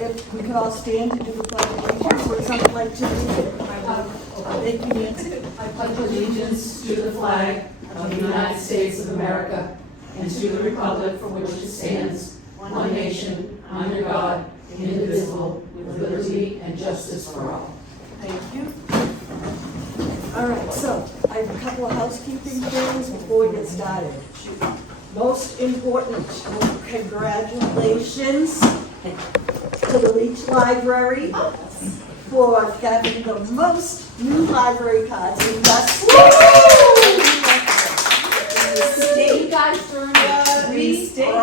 if we could all stand to do the pledge of allegiance, would someone like to lead it? Thank you, Nancy. I pledge allegiance to the flag of the United States of America and to the republic for which it stands, one nation, under God, indivisible, with liberty and justice for all. Thank you. All right, so I have a couple of housekeeping things before we get started. Most important, congratulations to the Leach Library for getting the most new library cards in the state. You guys during We state.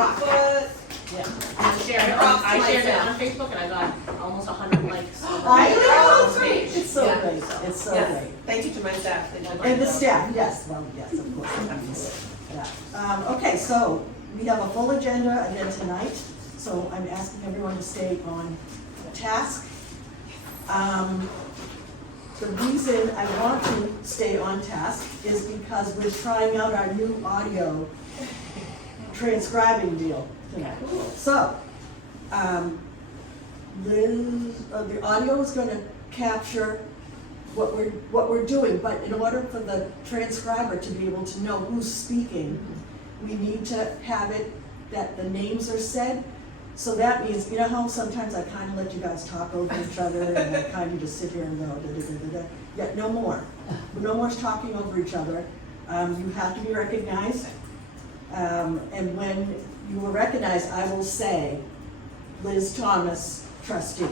I shared it on Facebook and I got almost 100 likes. I know, it's great. It's so Yeah. great, it's so Yes. great. Thank you to my staff. And the staff, yes, well, yes, of course. Yeah. Okay, so we have a full agenda again tonight, so I'm asking everyone to stay on task. The reason I want to stay on task is because we're trying out our new audio transcribing deal tonight. So, the audio is going to capture what we're doing, but in order for the transcriber to be able to know who's speaking, we need to have it that the names are said. So that means, you know how sometimes I kind of let you guys talk over each other and I kind of just sit here and go da-da-da-da-da. Yeah, no more. No more talking over each other. You have to be recognized. And when you are recognized, I will say, Liz Thomas, trustee.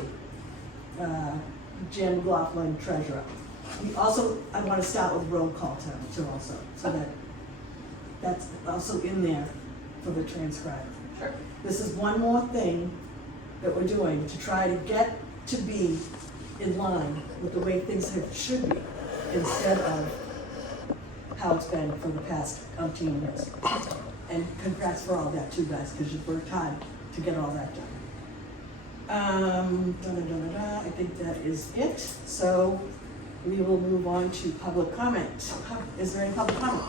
Jim McLaughlin, treasurer. I want to start with roll call too also, so that's also in there for the transcriber. Sure. This is one more thing that we're doing to try to get to be in line with the way things should be, instead of how it's been for the past 15 years. And congrats for all that too, guys, because you've worked hard to get all that done. I think that is it. So we will move on to public comment. Is there any public comment?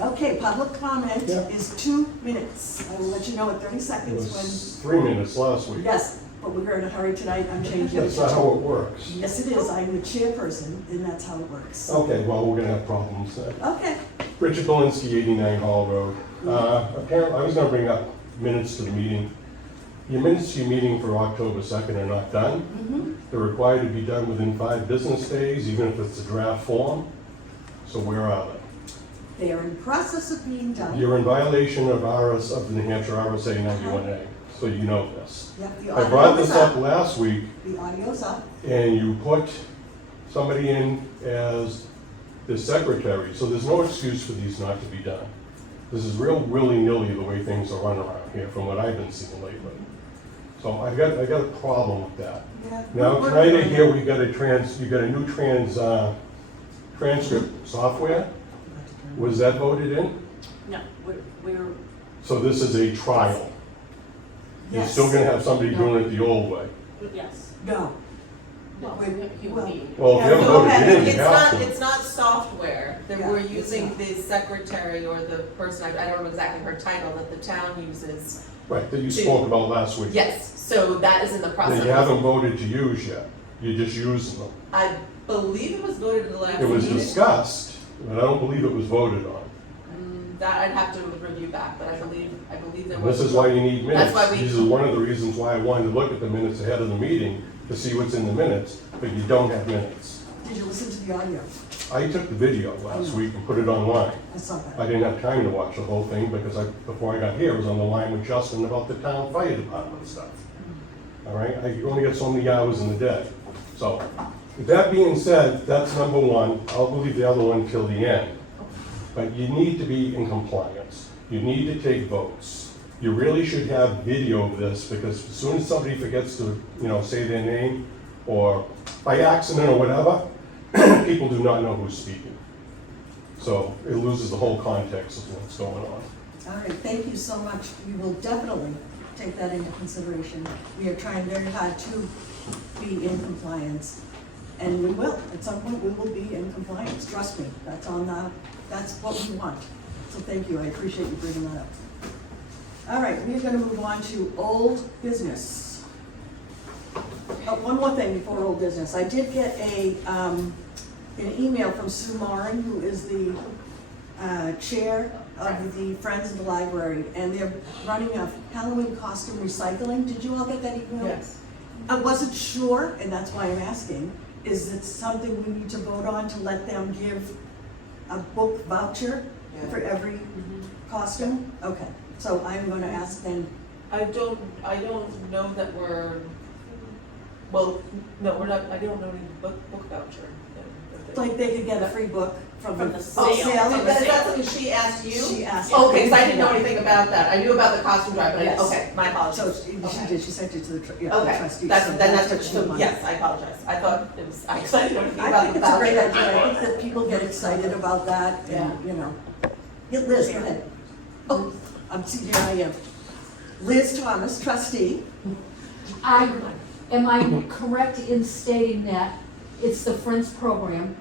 Okay, public comment is 2 minutes. I will let you know in 30 It seconds was 3 minutes last week. Yes, but we're in a hurry tonight. I'm changing it. That's not how it works. Yes, it is. I'm the chairperson, and that's how it works. Okay, well, we're gonna have problems then. Okay. Richard Polinsky, 89 Hall Road. Apparently, I was gonna bring up minutes to the meeting. Your minutes to your meeting for October 2nd are not done. They're required to be done within 5 business days, even if it's a draft form. So where are they? They are in process of being done. You're in violation of the New Hampshire RSA 91A, so you know this. Yep, the I brought this audio's up last week, The audio's up. and you put somebody in as the secretary, so there's no excuse for these not to be done. This is real willy-nilly the way things are run around here, from what I've been seeing lately. So I got a problem with that. Yeah, Now, we're tonight I working hear on it. you got a new transcript software. Was that voted in? No, we're So this is a trial. You're Yes. still gonna have somebody doing it the old way. yes. No. No, Wait, he well- would be. Well, if you haven't Go voted ahead. in, you have to. It's not software, that Yeah, we're it's using not. the secretary or the person, I don't know exactly her title, that the town uses. Right, that you to- spoke about last week. Yes, so that is in the That process. you haven't voted to use yet. You're just using them. I believe it was voted in the last It was meeting. discussed, but I don't believe it was voted on. That I'd have to review back, but I believe there And was. this is why you need That's minutes. why we- This is one of the reasons why I wanted to look at the minutes ahead of the meeting to see what's in the minutes, but you don't have minutes. Did you listen to the audio? I took the video last week and put it online. I saw I that. didn't have time to watch the whole thing because before I got here, I was on the line with Justin about the town fire department stuff. All right, I only get so many hours in the day. So, with that being said, that's number one. I'll leave the other one till the end. But you need to be in compliance. You need to take votes. You really should have video of this because as soon as somebody forgets to, say their name or by accident or whatever, people do not know who's speaking. So it loses the whole context of what's going on. All right, thank you so much. We will definitely take that into consideration. We are trying very hard to be in compliance. And we will, at some point, we will be in compliance, trust me. That's what we want. So thank you, I appreciate you bringing that up. All right, we're gonna move on to old business. one more thing before old business. I did get an email from Sue Moran, who is the chair of the Friends of the Library, and they're running a Halloween costume recycling. Did you all get that email? Yes. I wasn't sure, and that's why I'm asking, is it something we need to vote on to let them give a book voucher for every costume? Okay, so I'm gonna ask then, I don't know that we're, well, no, we're not, I don't know any book voucher. like they could get a free book from the Oh, sale. sale, that's because she asked you? She asked. Okay, because I didn't know anything about that. I knew about the costume drive, but Yes. okay, my So apologies. she Okay. did, she sent it to the the Okay, trustees. that's, so then that's what, she so wanted. yes, I apologize. I thought it was, I didn't know anything I about think the it's a great voucher. idea. I think that people get excited about that and, you know. Yeah, Liz, go ahead. Oh, here I am. Liz Thomas, trustee. Am I correct in stating that it's the Friends program,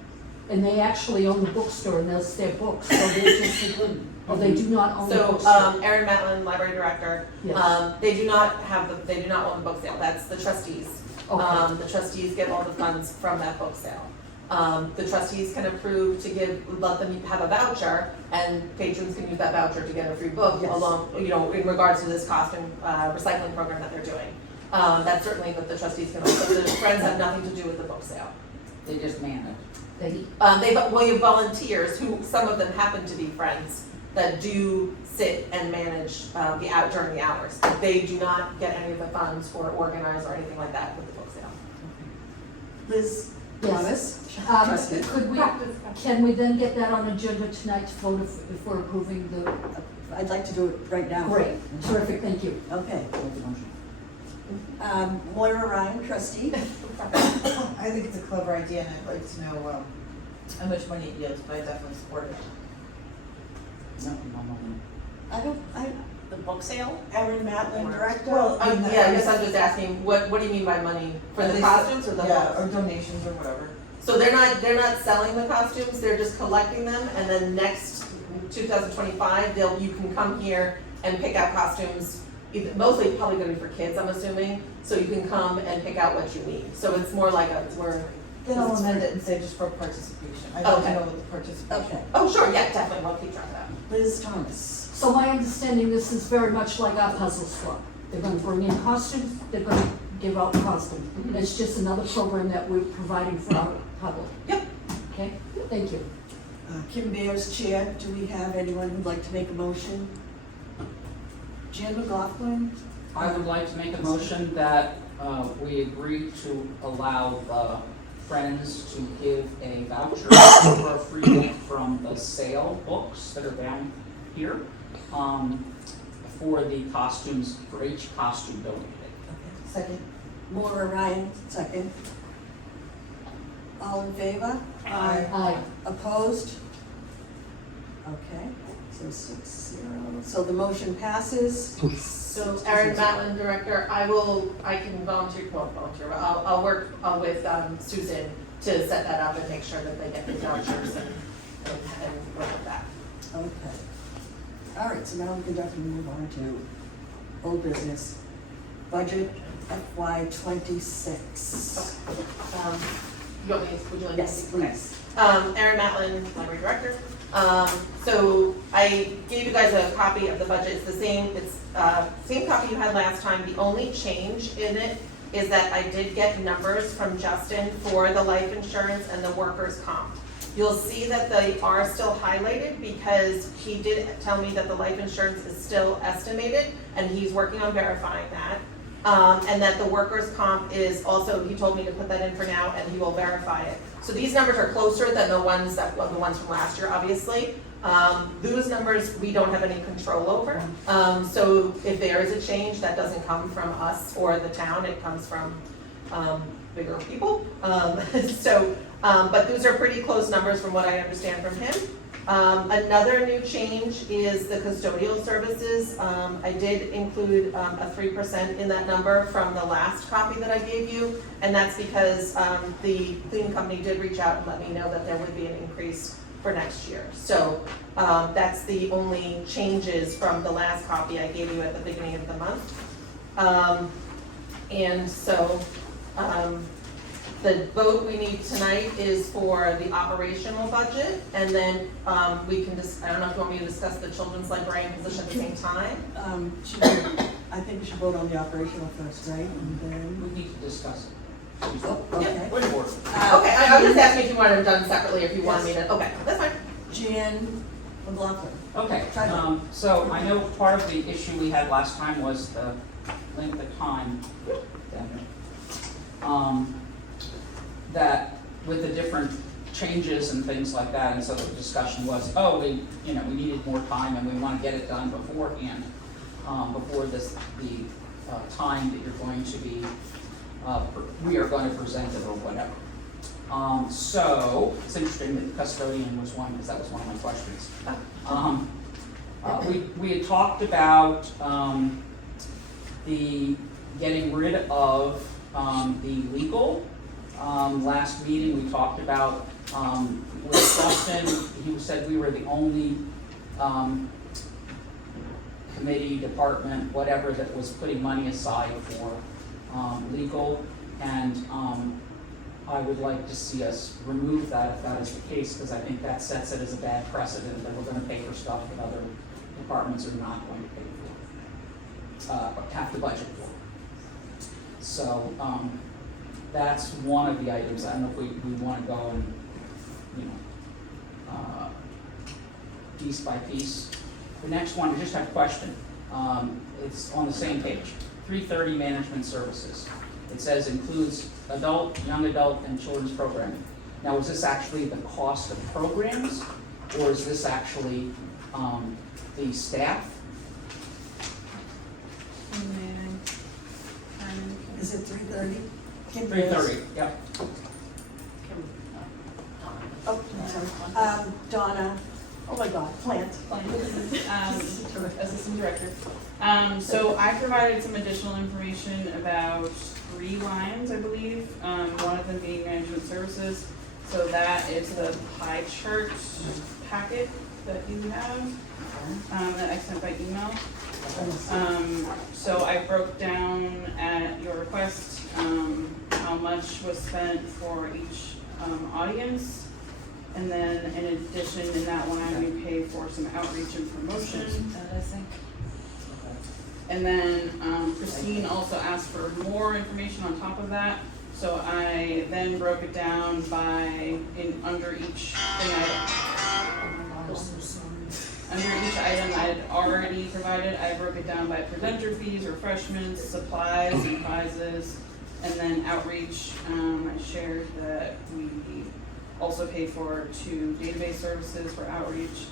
and they actually own the bookstore, and that's their books, so they're just, or they do not own the So, bookstore? Erin Matlin, library director, Yes. they do not own the book sale, that's the trustees. Okay. The trustees get all the funds from that book sale. The trustees can approve to let them have a voucher, and patrons can use that voucher to get a free book Yes. along, in regards to this costume, recycling program that they're doing. That's certainly what the trustees can, also the Friends have nothing to do with the book sale. They just manage. You have volunteers who, some of them happen to be friends, that do sit and manage during the hours. But they do not get any of the funds or organize or anything like that with the book sale. Liz Yes. Thomas, trustee. Can we then get that on agenda tonight to vote if we're approving the, I'd like to do it right now. great, terrific, thank you. Okay. Moira Ryan, trustee. I think it's a clever idea, and I'd like to know how much money it yields, but I definitely support it. The book sale? Erin Matlin, director. Well, Yeah, I guess I'm just asking, what do you mean by money? For the costumes or the Yeah, books? or donations or whatever. So they're not selling the costumes, they're just collecting them, and then next 2025, you can come here and pick out costumes, mostly probably gonna be for kids, I'm assuming, so you can come and pick out what you need. So it's more like Then I'll amend it and say just for participation. I'd like Okay. to know what the participation. Okay. oh, sure, yeah, definitely, we'll keep track of that. Liz Thomas. So my understanding, this is very much like our puzzle swap. They're gonna bring in costumes, they're gonna give out costumes. It's just another program that we're providing for our public. Yep. Okay, thank you. Kim Bears, chair. Do we have anyone who'd like to make a motion? Jan McLaughlin? I would like to make a motion that we agree to allow Friends to give a voucher for a free book from the sale books that are down here for the costumes, for each costume donated. Second. Moira Ryan, second. All in favor? Aye. Opposed? Okay, so 6-0. So the motion passes. So Erin Matlin, director, I can volunteer, but I'll work with Susan to set that up and make sure that they get the vouchers and work with that. Okay. All right, so now we can definitely move on to old business. Budget FY '26. You want me, would you like me to? Yes, please. Erin Matlin, library director. So I gave you guys a copy of the budget. It's the same, same copy you had last time. The only change in it is that I did get numbers from Justin for the life insurance and the workers' comp. You'll see that they are still highlighted because he did tell me that the life insurance is still estimated and he's working on verifying that. And that the workers' comp is also, he told me to put that in for now and he will verify it. So these numbers are closer than the ones from last year, obviously. Those numbers we don't have any control over. So if there is a change, that doesn't come from us or the town, it comes from bigger people. But those are pretty close numbers from what I understand from him. Another new change is the custodial services. I did include a 3% in that number from the last copy that I gave you, and that's because the cleaning company did reach out and let me know that there would be an increase for next year. So that's the only changes from the last copy I gave you at the beginning of the month. And so The vote we need tonight is for the operational budget, and then, we can I don't know if you want me to discuss the children's librarian position at the same time? I think we should vote on the operational first, right? And then, We need to discuss it. okay. Point of order. Okay, I was just asking if you wanted them done separately, or if you wanted me to, okay, that's fine. Jan McLaughlin. Okay, Try that. so I know part of the issue we had last time was the length of time. That with the different changes and things like that, and so the discussion was, we needed more time and we want to get it done beforehand, before the time that you're going to be, we are going to present it or whatever. So, it's interesting that the custodian was one, because that was one of my questions. We had talked about, the getting rid of, the legal. Last meeting, we talked about, with Justin, he said we were the only, committee, department, whatever, that was putting money aside for, legal, and, I would like to see us remove that if that is the case, because I think that sets it as a bad precedent that we're gonna pay for stuff that other departments are not going to pay for, or have to budget for. So, that's one of the items. I don't know if we wanna go and, piece by piece. The next one, I just have a question. It's on the same page, 330 management services. It says includes adult, young adult, and children's programming. Now, is this actually the cost of programs, or is this actually, the staff? Is it 3:30? 330, yep. Oh, I'm sorry. Donna, oh my God, Plant. Assistant Director. So I provided some additional information about 3 lines, I believe, one of them being management services. So that is the pie chart packet that you have, that I sent by email. So I broke down at your request, how much was spent for each, audience. And then in addition, in that line, we pay for some outreach and promotion. And then Christine also asked for more information on top of that. So I then broke it down by, under each thing under each item I had already provided, I broke it down by presenter fees, refreshments, supplies, and prizes, and then outreach. I shared that we also pay for 2 database services for outreach.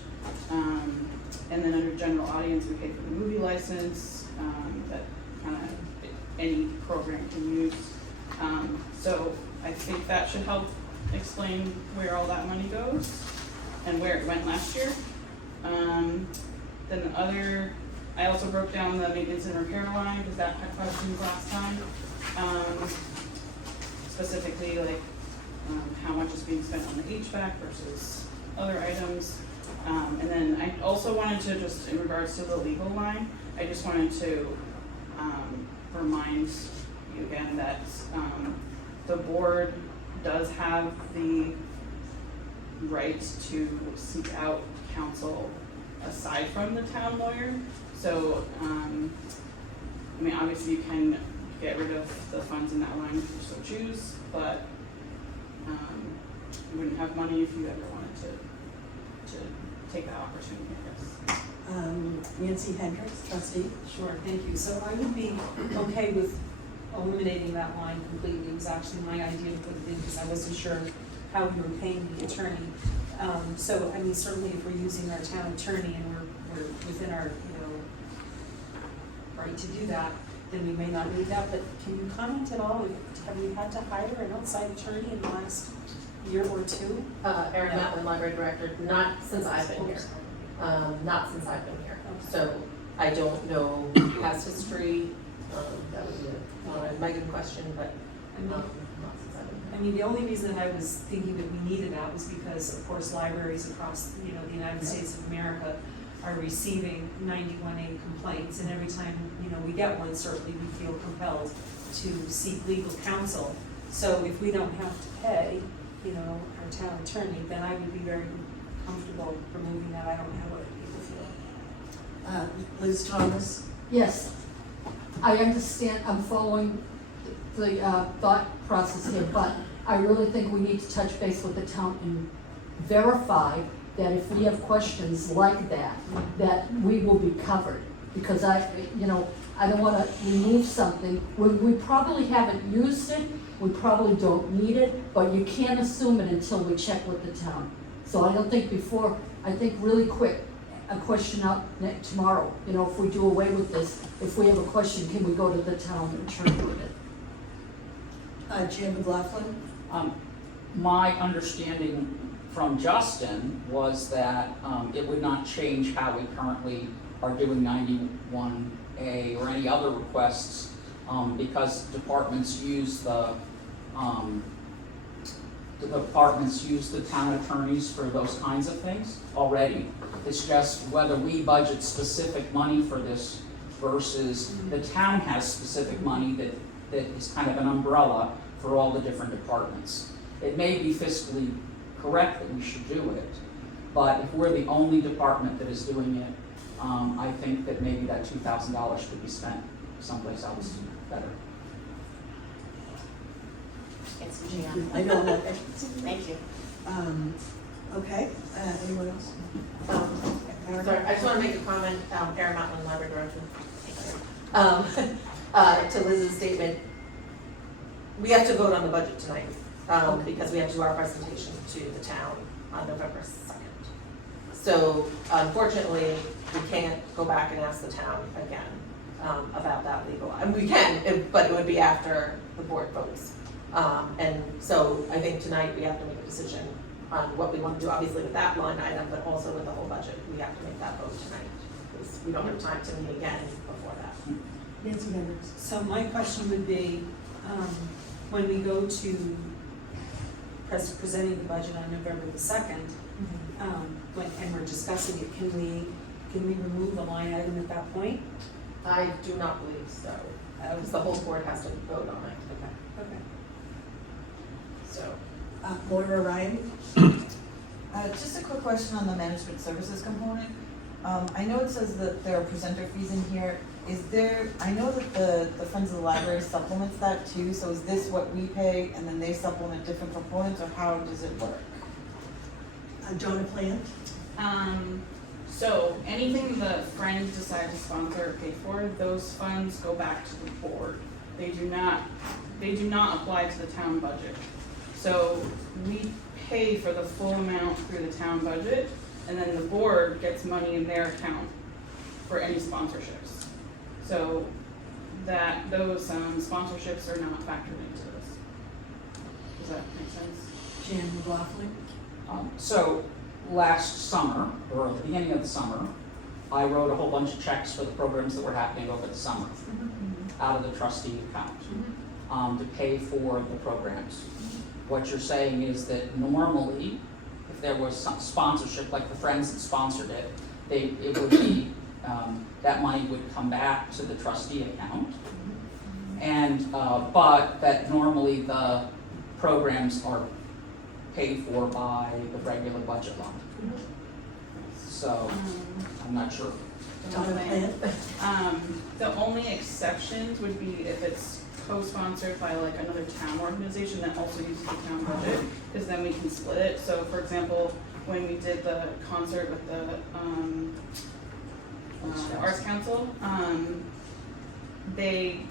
And then under general audience, we pay for the movie license, that kind of any program can use. So I think that should help explain where all that money goes and where it went last year. Then the other, I also broke down the maintenance and repair line, because that had questions last time. Specifically, like, how much is being spent on the HVAC versus other items. And then I also wanted to, just in regards to the legal line, I just wanted to remind you again that the board does have the right to seek out counsel aside from the town lawyer. So, I mean, obviously you can get rid of the funds in that line if you so choose, but you wouldn't have money if you ever wanted to take that opportunity, I guess. Nancy Hendricks, trustee. Sure, thank you. So I would be okay with eliminating that line completely. It was actually my idea to put it in because I wasn't sure how we were paying the attorney. So, I mean, certainly if we're using our town attorney and we're within our, right to do that, then we may not need that. But can you comment at all? Have we had to hire an outside attorney in the last year or 2? Erin Matlin, library director, not since I've been here. Not since I've been here. So I don't know past history. That would be a Megan question, but not since I've been here. I mean, the only reason I was thinking that we needed that was because, of course, libraries across, the United States of America are receiving 91A complaints, and every time, we get one, certainly we feel compelled to seek legal counsel. So if we don't have to pay, you know, our town attorney, then I would be very comfortable removing that. I don't know what people feel. Liz Thomas? Yes, I understand, I'm following the thought process here, but I really think we need to touch base with the town and verify that if we have questions like that, that we will be covered. Because I don't wanna remove something, when we probably haven't used it, we probably don't need it, but you can't assume it until we check with the town. So I don't think before, I think really quick, a question out tomorrow, you know, if we do away with this, if we have a question, can we go to the town attorney with it? Jan McLaughlin? My understanding from Justin was that it would not change how we currently are doing 91A or any other requests because departments use the town attorneys for those kinds of things already. It's just whether we budget specific money for this versus the town has specific money that is kind of an umbrella for all the different departments. It may be fiscally correct that we should do it, but if we're the only department that is doing it, I think that maybe that $2,000 could be spent someplace else better. It's Jan. I know that. Thank you. Okay, anyone else? Sorry, I just want to make a comment, Erin Motlin, Library Director. To Liz's statement, we have to vote on the budget tonight, because we have to do our presentation to the town on November 2nd. So unfortunately, we can't go back and ask the town again about that legal. And we can, but it would be after the board votes. And so I think tonight we have to make a decision on what we want to do, obviously with that line item, but also with the whole budget. We have to make that vote tonight, because we don't have time to meet again before that. Nancy Hendricks? So my question would be, when we go to presenting the budget on November the 2nd, and we're discussing it, can we remove a line item at that point? I do not believe so, because the whole board has to vote on it. Okay. So, Moira Ryan? Just a quick question on the management services component. I know it says that there are presenter fees in here. I know that the Friends of the Library supplements that too, so is this what we pay and then they supplement different components, or how does it work? Donna Plant? So anything the Friends decide to sponsor or pay for, those funds go back to the board. They do not apply to the town budget. So we pay for the full amount through the town budget, and then the board gets money in their account for any sponsorships. So that those sponsorships are not factored into this. Does that make sense? Jan McLaughlin? So last summer, or at the beginning of the summer, I wrote a whole bunch of checks for the programs that were happening over the summer out of the trustee account to pay for the programs. What you're saying is that normally, if there was some sponsorship, like the Friends that sponsored it, it would be, that money would come back to the trustee account. And, but that normally the programs are paid for by the regular budget line. So, I'm not sure. Donna Plant? The only exceptions would be if it's co-sponsored by like another town organization that also uses the town budget, because then we can split it. So for example, when we did the concert with the Arts Council, we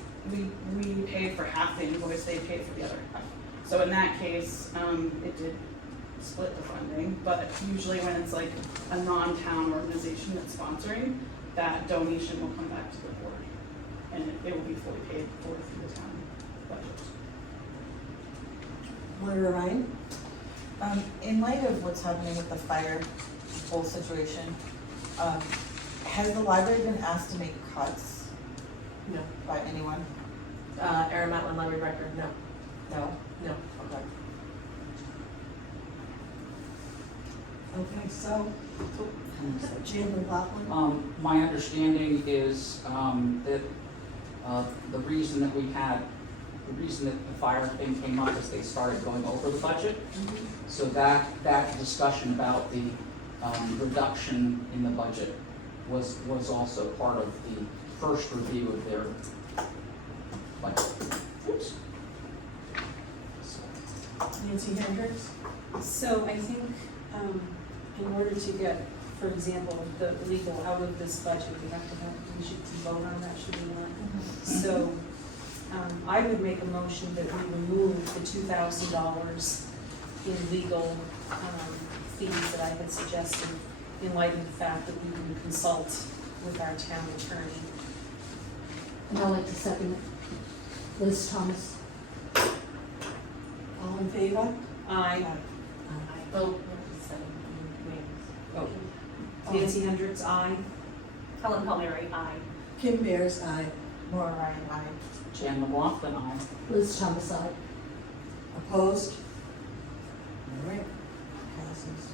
paid for half the invoice, they paid for the other half. So in that case, it did split the funding, but usually when it's like a non-town organization that's sponsoring, that donation will come back to the board, and it will be fully paid for through the town budget. Moira Ryan? In light of what's happening with the fire whole situation, has the library been asked to make cuts no. by anyone? Erin Motlin, Library Director, no. No? No. Okay. Okay, so, Jan McLaughlin? My understanding is that the reason that we had the reason that the fire thing came up is they started going over the budget. So that discussion about the reduction in the budget was also part of the first review of their budget. Oops. Nancy Hendricks? So I think, in order to get, for example, the legal out of this budget, we should vote on that, should we not? So, I would make a motion that we remove the $2,000 in legal, fees that I had suggested in light of the fact that we would consult with our town attorney. And I'd like to second it. Liz Thomas. All in favor? I, Oh, Nancy Hendricks, I. Helen Palmieri, aye. Kim Bears, aye. Maura Ryan, aye. Jan McLaughlin, aye. Liz Thomas, aye. Opposed? All right, passes.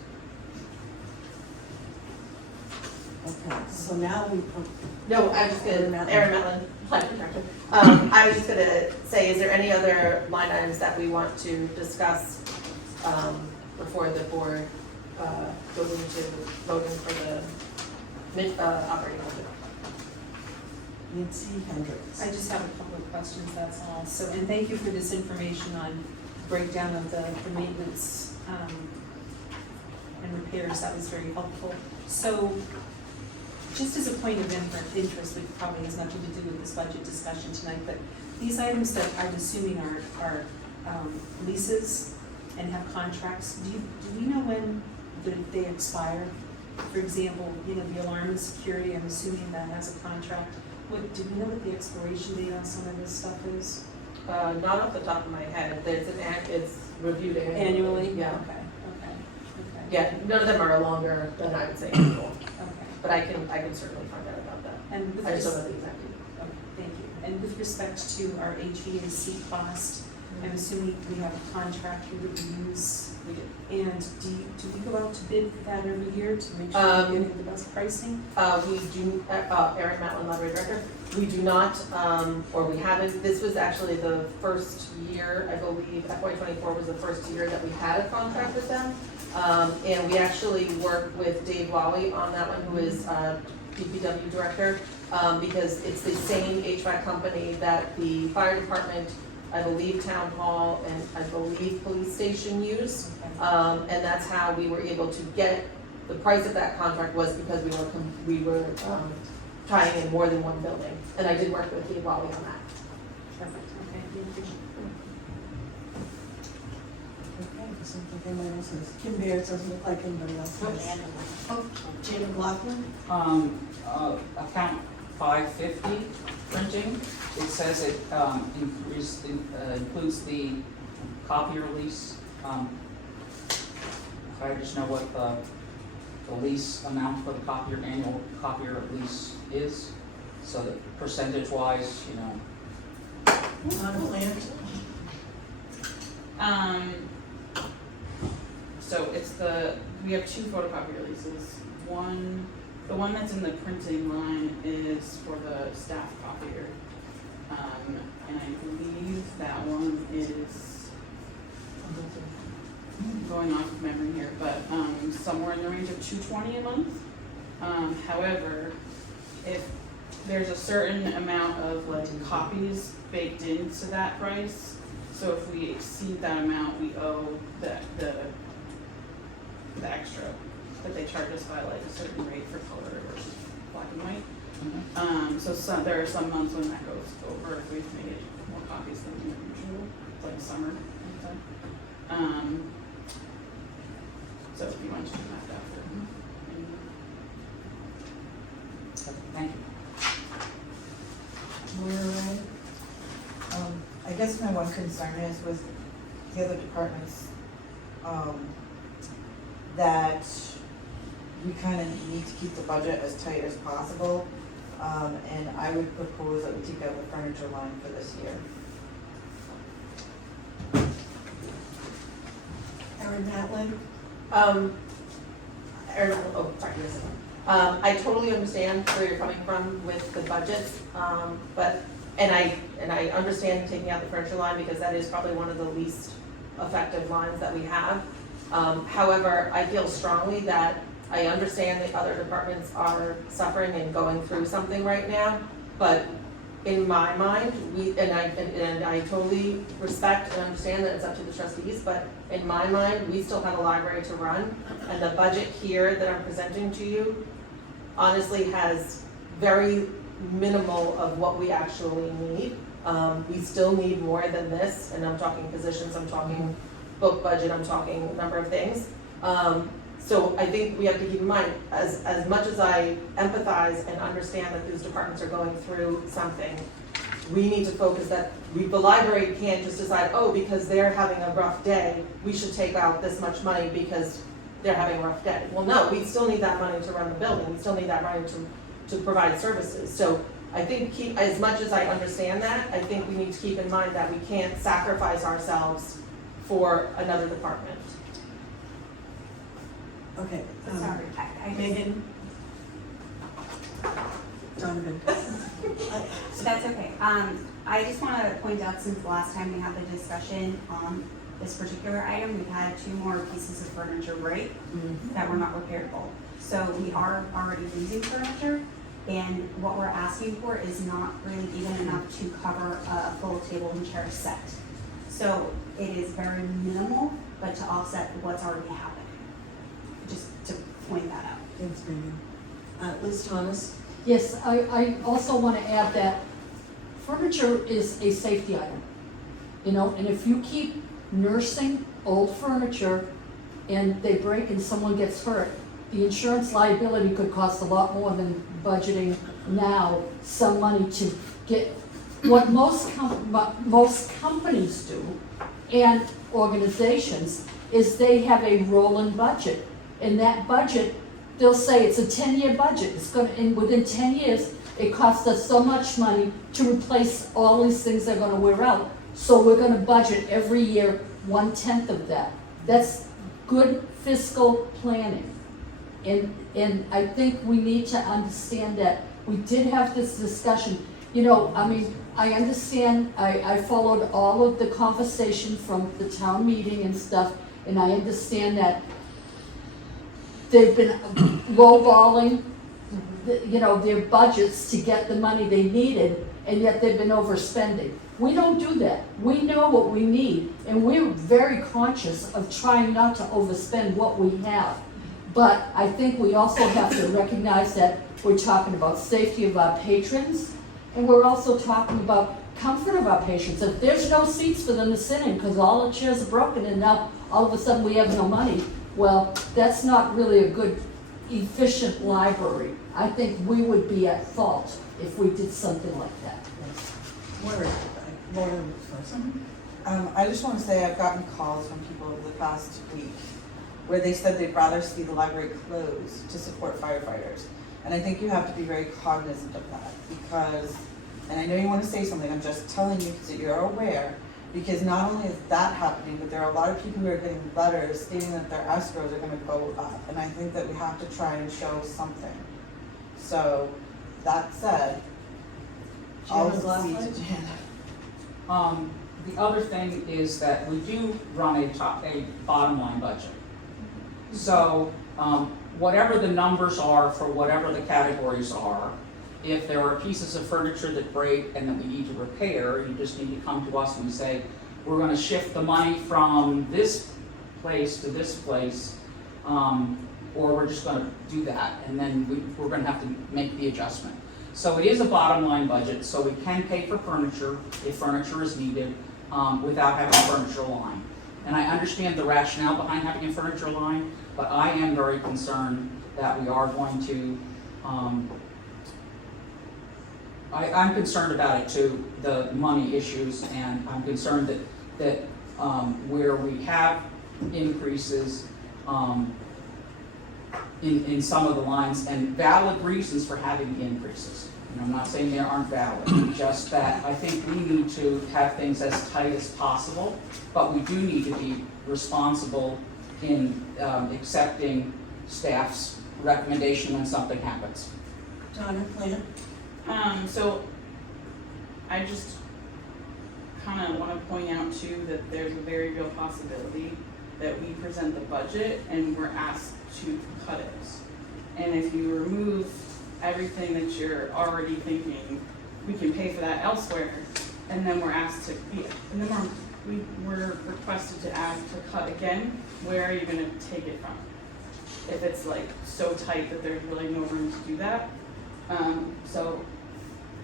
Okay, so now we, No, I was just Erin gonna, Metlin. Erin Metlin, planning director. I was just gonna say, is there any other line items that we want to discuss, before the board, goes into voting for the operating budget? Nancy Hendricks. I just have a couple of questions, that's all. So, and thank you for this information on breakdown of the maintenance, and repairs, that was very helpful. So, just as a point of interest, which probably has nothing to do with this budget discussion tonight, but these items that I'm assuming are leases and have contracts, do we know when they expire? For example, the alarm and security, I'm assuming that has a contract. Do we know what the expiration date on some of this stuff is? Not off the top of my head, there's an act, it's reviewed annually. Annually? Yeah. Okay. Yeah, none of them are longer than I would say annual, Okay. but I can certainly find out about that. And with I just don't know res- the exact date. okay, thank you. And with respect to our HVAC cost, I'm assuming we have a contractor that we use. And do we go out to bid for that every year to make sure we're getting the best pricing? We do, Erin Matlin, library director, we do not, or we haven't, this was actually the first year, I believe, FY '24 was the first year that we had a contract with them. And we actually work with Dave Lawley on that one, who is DPW director, because it's the same HVAC company that the fire department, I believe town hall, and I believe police station use. And that's how we were able to get, the price of that contract was because we were tying in more than one building. And I did work with Dave Lawley on that. Perfect, okay, thank you. Okay, doesn't think anyone else is. Kim Bears doesn't look like anybody else has. Oh, Jan McLaughlin? Account 550 printing, it says it includes the copier lease. If I just know what the lease amount for the copier, annual copier lease is, so that percentage-wise, On a plan. So we have two photocopier leases. The one that's in the printing line is for the staff copier. And I believe that one is, going off of memory here, but, somewhere in the range of $220 a month. However, if there's a certain amount of copies baked into that price, so if we exceed that amount, we owe the extra that they charge us by a certain rate for color versus black and white. So there are some months when that goes over if we've made more copies than usual, like summer. So if you want to do that after. thank you. I guess my one concern is with the other departments, that we kind of need to keep the budget as tight as possible. And I would propose that we take out the furniture line for this year. Erin Matlin? I totally understand where you're coming from with the budgets, but And I understand taking out the furniture line because that is probably one of the least effective lines that we have. However, I feel strongly that I understand that other departments are suffering and going through something right now, but in my mind, and I totally respect and understand that it's up to the trustees, but in my mind, we still have a library to run, and the budget here that I'm presenting to you honestly has very minimal of what we actually need. We still need more than this, and I'm talking positions, I'm talking book budget, I'm talking a number of things. So I think we have to keep in mind, as much as I empathize and understand that these departments are going through something, we need to focus that the library can't just decide, oh, because they're having a rough day, we should take out this much money because they're having a rough day. Well, no, we still need that money to run the building, we still need that money to provide services. So I think as much as I understand that, I think we need to keep in mind that we can't sacrifice ourselves for another department. Okay. Sorry, I just, Megan? Donovan? so that's okay. I just want to point out, since the last time we had the discussion on this particular item, we've had 2 more pieces of furniture break that were not repairable. So we are already losing furniture, and what we're asking for is not really even enough to cover a full table and chair set. So it is very minimal, but to offset what's already happening. Just to point that out. Thanks, Megan. Liz Thomas? Yes, I also want to add that furniture is a safety item, you know, and if you keep nursing old furniture and they break and someone gets hurt, the insurance liability could cost a lot more than budgeting now some money to get what most companies do and organizations is they have a rolling budget. In that budget, they'll say it's a 10-year budget. It's going to, and within 10 years, it costs us so much money to replace all these things that are going to wear out. So we're going to budget every year 1/10 of that. That's good fiscal planning. And I think we need to understand that. We did have this discussion. You know, I mean, I understand, I followed all of the conversation from the town meeting and stuff, and I understand that they've been lowballing, you know, their budgets to get the money they needed, and yet they've been overspending. We don't do that. We know what we need, and we're very conscious of trying not to overspend what we have. But I think we also have to recognize that we're talking about safety of our patrons, and we're also talking about comfort of our patients. If there's no seats for them to sit in because all the chairs are broken and now all of a sudden we have no money, well, that's not really a good, efficient library. I think we would be at fault if we did something like that. Laura first. I just want to say I've gotten calls from people over the past week where they said they'd rather see the library closed to support firefighters. And I think you have to be very cognizant of that because, and I know you want to say something, I'm just telling you so you're aware, because not only is that happening, but there are a lot of people who are getting letters stating that their escrows are going to go up. And I think that we have to try and show something. So, that said, I'll Jan, leave to Jan. The other thing is that we do run a bottom line budget. So, whatever the numbers are for whatever the categories are, if there are pieces of furniture that break and that we need to repair, you just need to come to us and say, we're gonna shift the money from this place to this place, or we're just gonna do that, and then we're gonna have to make the adjustment. So it is a bottom line budget, so we can pay for furniture if furniture is needed, without having a furniture line. And I understand the rationale behind having a furniture line, but I am very concerned that we are going to, I'm concerned about it too, the money issues, and I'm concerned that where we have increases in some of the lines, and valid reasons for having increases. And I'm not saying they aren't valid, just that I think we need to have things as tight as possible, but we do need to be responsible in accepting staff's recommendation when something happens. Donna, plan? So I just kind of want to point out too that there's a very real possibility that we present the budget and we're asked to cut it. And if you remove everything that you're already thinking, we can pay for that elsewhere, and then we're asked to, and then we're requested to cut again, where are you gonna take it from? If it's like so tight that there's really no room to do that. So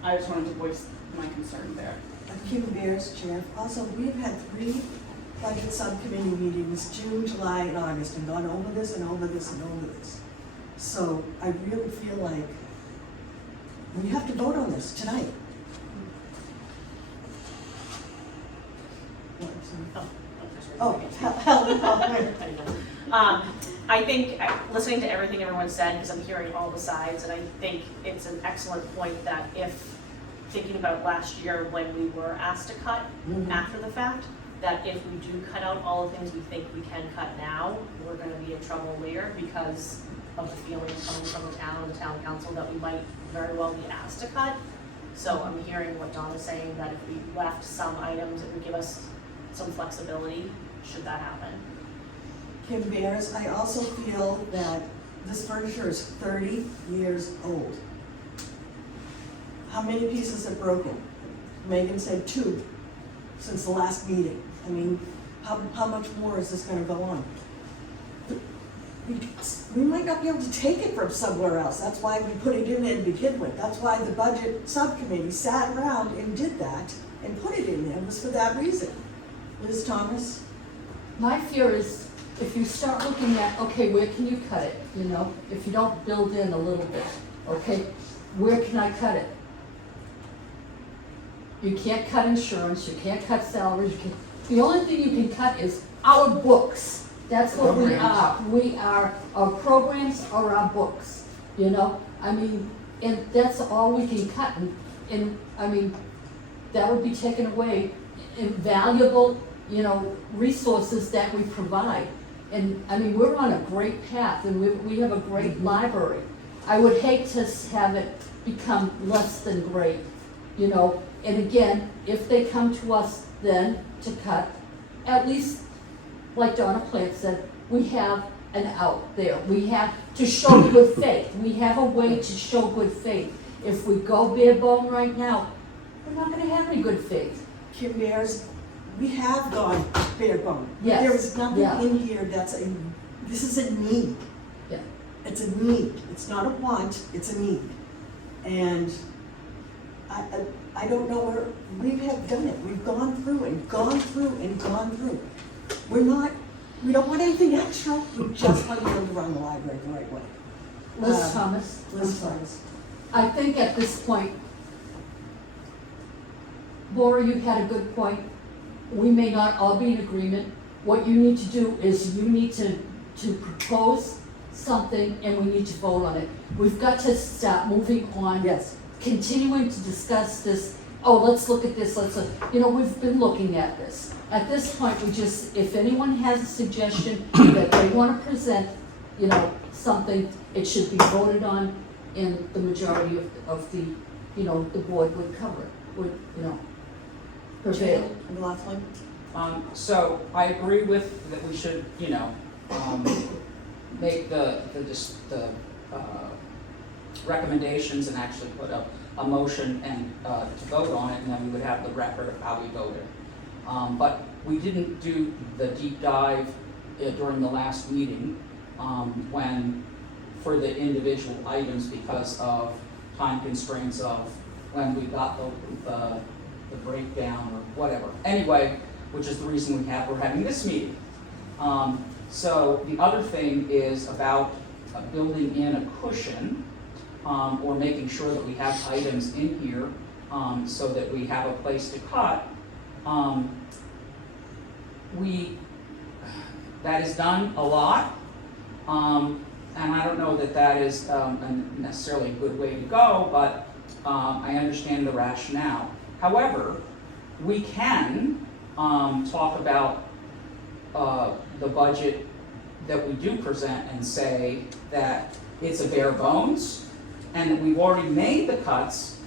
I just wanted to voice my concern there. Kim Bears, Chair. Also, we've had 3 budget subcommittee meetings, June, July, and August, and gone over this and over this and over this. So I really feel like we have to vote on this tonight. Oh, Helen, I think, listening to everything everyone said, because I'm hearing all the sides, and I think it's an excellent point that if, thinking about last year when we were asked to cut after the fact, that if we do cut out all the things we think we can cut now, we're gonna be in trouble later because of the feeling coming from the town and the town council that we might very well be asked to cut. So I'm hearing what Dawn is saying, that if we left some items, it would give us some flexibility, should that happen. Kim Bears, I also feel that this furniture is 30 years old. How many pieces are broken? Megan said 2 since the last meeting. I mean, how much more is this gonna go on? We might not be able to take it from somewhere else. That's why we put it in there to begin with. That's why the budget subcommittee sat around and did that and put it in there, was for that reason. Liz Thomas? My fear is if you start looking at, okay, where can you cut it, you know? If you don't build in a little bit, okay, where can I cut it? You can't cut insurance, you can't cut salaries, the only thing you can cut is our books. That's what we are. We are, our programs are our books, you know? I mean, and that's all we can cut, and I mean, that would be taken away, invaluable, you know, resources that we provide. And I mean, we're on a great path, and we have a great library. I would hate to have it become less than great, you know? And again, if they come to us then to cut, at least, like Donna Plant said, we have an out there. We have to show good faith. We have a way to show good faith. If we go bare bone right now, we're not gonna have any good faith. Kim Bears, we have gone bare bone. Yes, There is nothing yeah. in here this is a need. Yeah. It's a need. It's not a want, it's a need. And I don't know where, we have done it. We've gone through and gone through and gone through. We don't want anything extra. We just want to be able to run the library the right way. Liz Thomas, Liz Thomas. I think at this point, Laura, you had a good point. We may not all be in agreement. What you need to do is you need to propose something and we need to vote on it. We've got to start moving on. Yes. Continuing to discuss this, oh, let's look at this, you know, we've been looking at this. At this point, if anyone has a suggestion that they want to present, you know, something, it should be voted on and the majority of the, you know, the board would cover it, would, you know, prevail. And the last one? So I agree with that we should, you know, make the recommendations and actually put up a motion and to vote on it, and then we would have the record of how we voted. But we didn't do the deep dive during the last meeting for the individual items because of time constraints of when we got the breakdown or whatever. Anyway, which is the reason we're having this meeting. So the other thing is about building in a cushion or making sure that we have items in here so that we have a place to cut. That is done a lot, and I don't know that that is necessarily a good way to go, but I understand the rationale. However, we can talk about the budget that we do present and say that it's a bare bones and that we've already made the cuts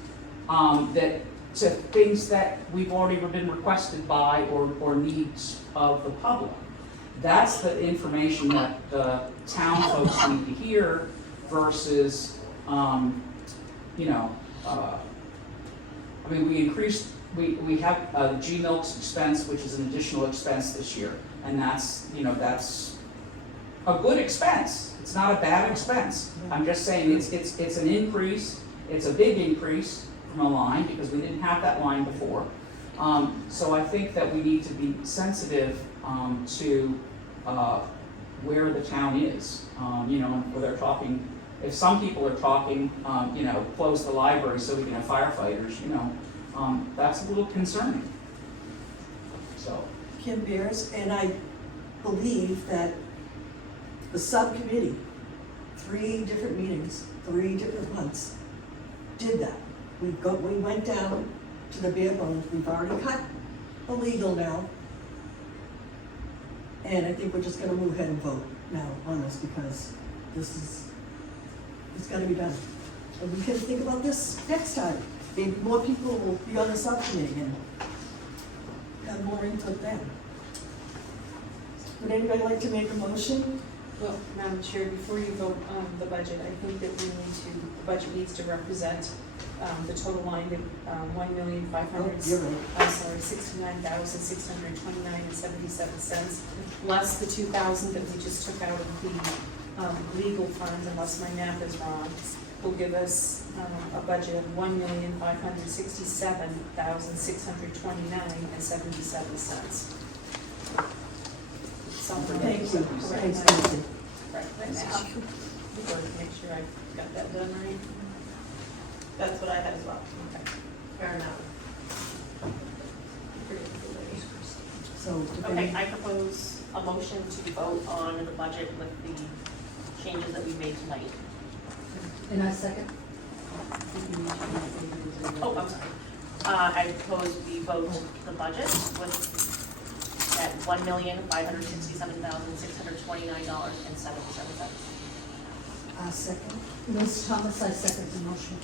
that to things that we've already been requested by or needs of the public. That's the information that the town folks need to hear versus, you know, I mean, we have G-Milk's expense, which is an additional expense this year, and that's, you know, that's a good expense. It's not a bad expense. I'm just saying it's an increase, it's a big increase from a line because we didn't have that line before. So I think that we need to be sensitive to where the town is. You know, where they're talking, if some people are talking, you know, close the library so we can have firefighters, you know, that's a little concerning. So. Kim Beers, and I believe that the subcommittee, 3 different meetings, 3 different months, did that. We went down to the bare bones. We've already cut the legal now. And I think we're just gonna move ahead and vote now on this because it's gotta be done. And we can think about this next time. Maybe more people will be on the subcommittee and have more input then. Would anybody like to make a motion? Well, Madam Chair, before you vote on the budget, I think that the budget needs to represent the total line that, You're right. $1,569,629.77, less the 2,000 that we just took out of the legal fund, unless my math is wrong, will give us a budget of $1,567,629.77. Thank you. Thanks, Nancy. Right, math. Before to make sure I got that done right. That's what I had as well. Okay. Fair enough. So, Okay, I propose a motion to vote on the budget with the changes that we made tonight. And I second. Oh, I'm sorry. I propose we vote the budget with, at $1,567,629.77. second. Ms. Thomas, I second the motion.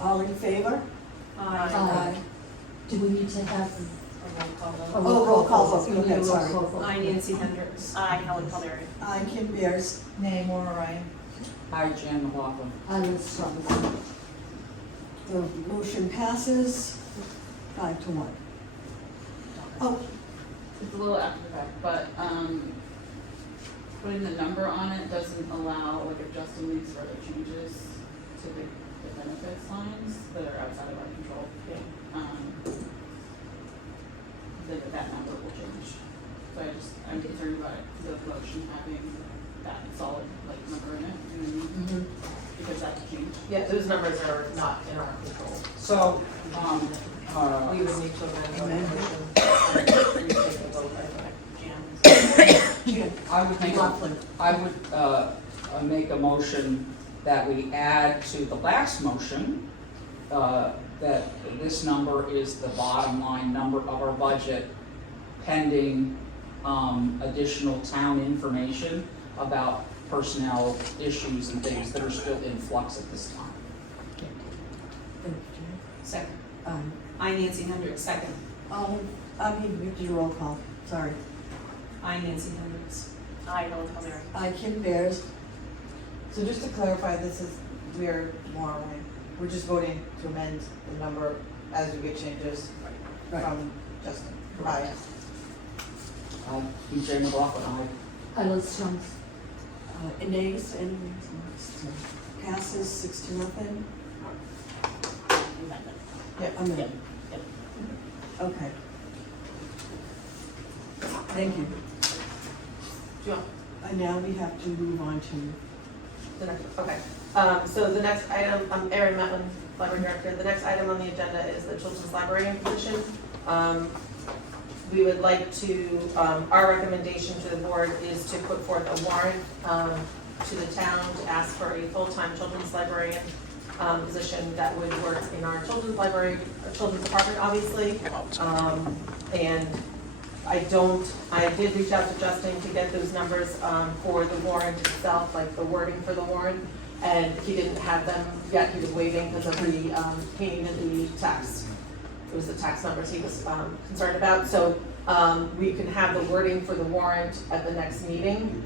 All in favor? Aye. Do we need to have A roll call vote. Oh, roll call vote. We need a Okay, roll sorry. call vote. I, Nancy Hendricks. Aye, Helen Palmieri. Aye, Kim Beers. Nay, Maura Ryan. Hi, Jan McLaughlin. I, Liz Thomas. The motion passes 5-1. Oh, It's a little after the fact, but, putting the number on it doesn't allow, like, adjusting these further changes to the benefits lines that are outside of our control. That number will change. So I'm concerned about the motion having that solid, like, number in it, you know what I mean? Because that could change. Yeah, those numbers are not in our control. So, We would need to amend the Amend. motion. Retake the vote, I think. Jan. I would make a motion that we add to the last motion, that this number is the bottom line number of our budget pending, additional town information about personnel issues and things that are still in flux at this time. Second. Um, I, Nancy Hendricks, second. you do roll call, sorry. I, Nancy Hendricks. Aye, Helen Palmieri. Aye, Kim Beers. So just to clarify, we're just voting to amend the number as we get changes Right. from Justin. Aye. DJ McLaughlin, aye. I, Liz Thomas. Nays, any nays? Passes 6-0. Amendment. Amendment. Yep. Okay. Thank you. Do you want And now we have to move on to, the next, okay. So the next item, I'm Erin Metlin, Library Director. The next item on the agenda is the Children's Librarian position. We would like to, our recommendation to the board is to put forth a warrant to the town to ask for a full-time children's librarian position that would work in our children's library, our children's department, obviously. And I did reach out to Justin to get those numbers for the warrant itself, like the wording for the warrant, and he didn't have them yet. He was waiting because of the pain in the text. it was the tax numbers he was concerned about. So we can have the wording for the warrant at the next meeting,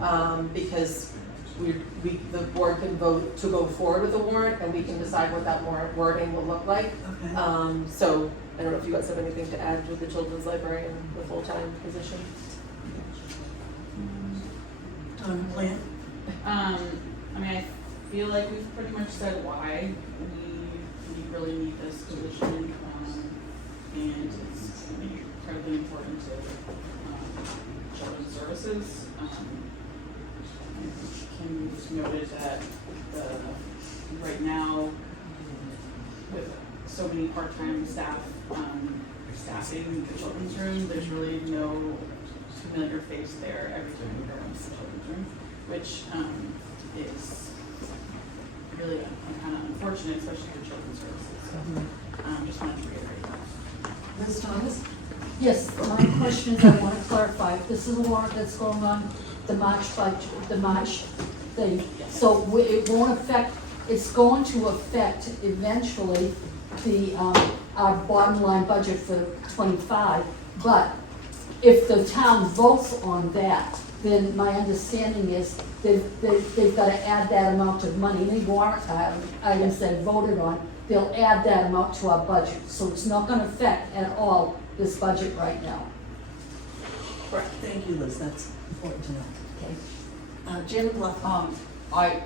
because the board can vote to go forward with the warrant, and we can decide what that wording will look like. Okay. So I don't know if you guys have anything to add with the children's librarian, the full-time position. Plan? I mean, I feel like we've pretty much said why we really need this position, and it's incredibly important to children's services. Kim just noted that right now, with so many part-time staff staffing the children's room, there's really no familiar face there every time we go into the children's room, which is really kind of unfortunate, especially for children's services. So just wanted to reiterate that. Ms. Thomas? Yes, my question is, I want to clarify, this is a warrant that's going on the March budget, the March thing. So it won't affect, it's going to affect eventually the, our bottom line budget for '25. But if the town votes on that, then my understanding is they've got to add that amount of money. Any warrant items that voted on, they'll add that amount to our budget. So it's not going to affect at all this budget right now. Correct. Thank you, Liz, that's important to know. Okay. Janet Bluff. I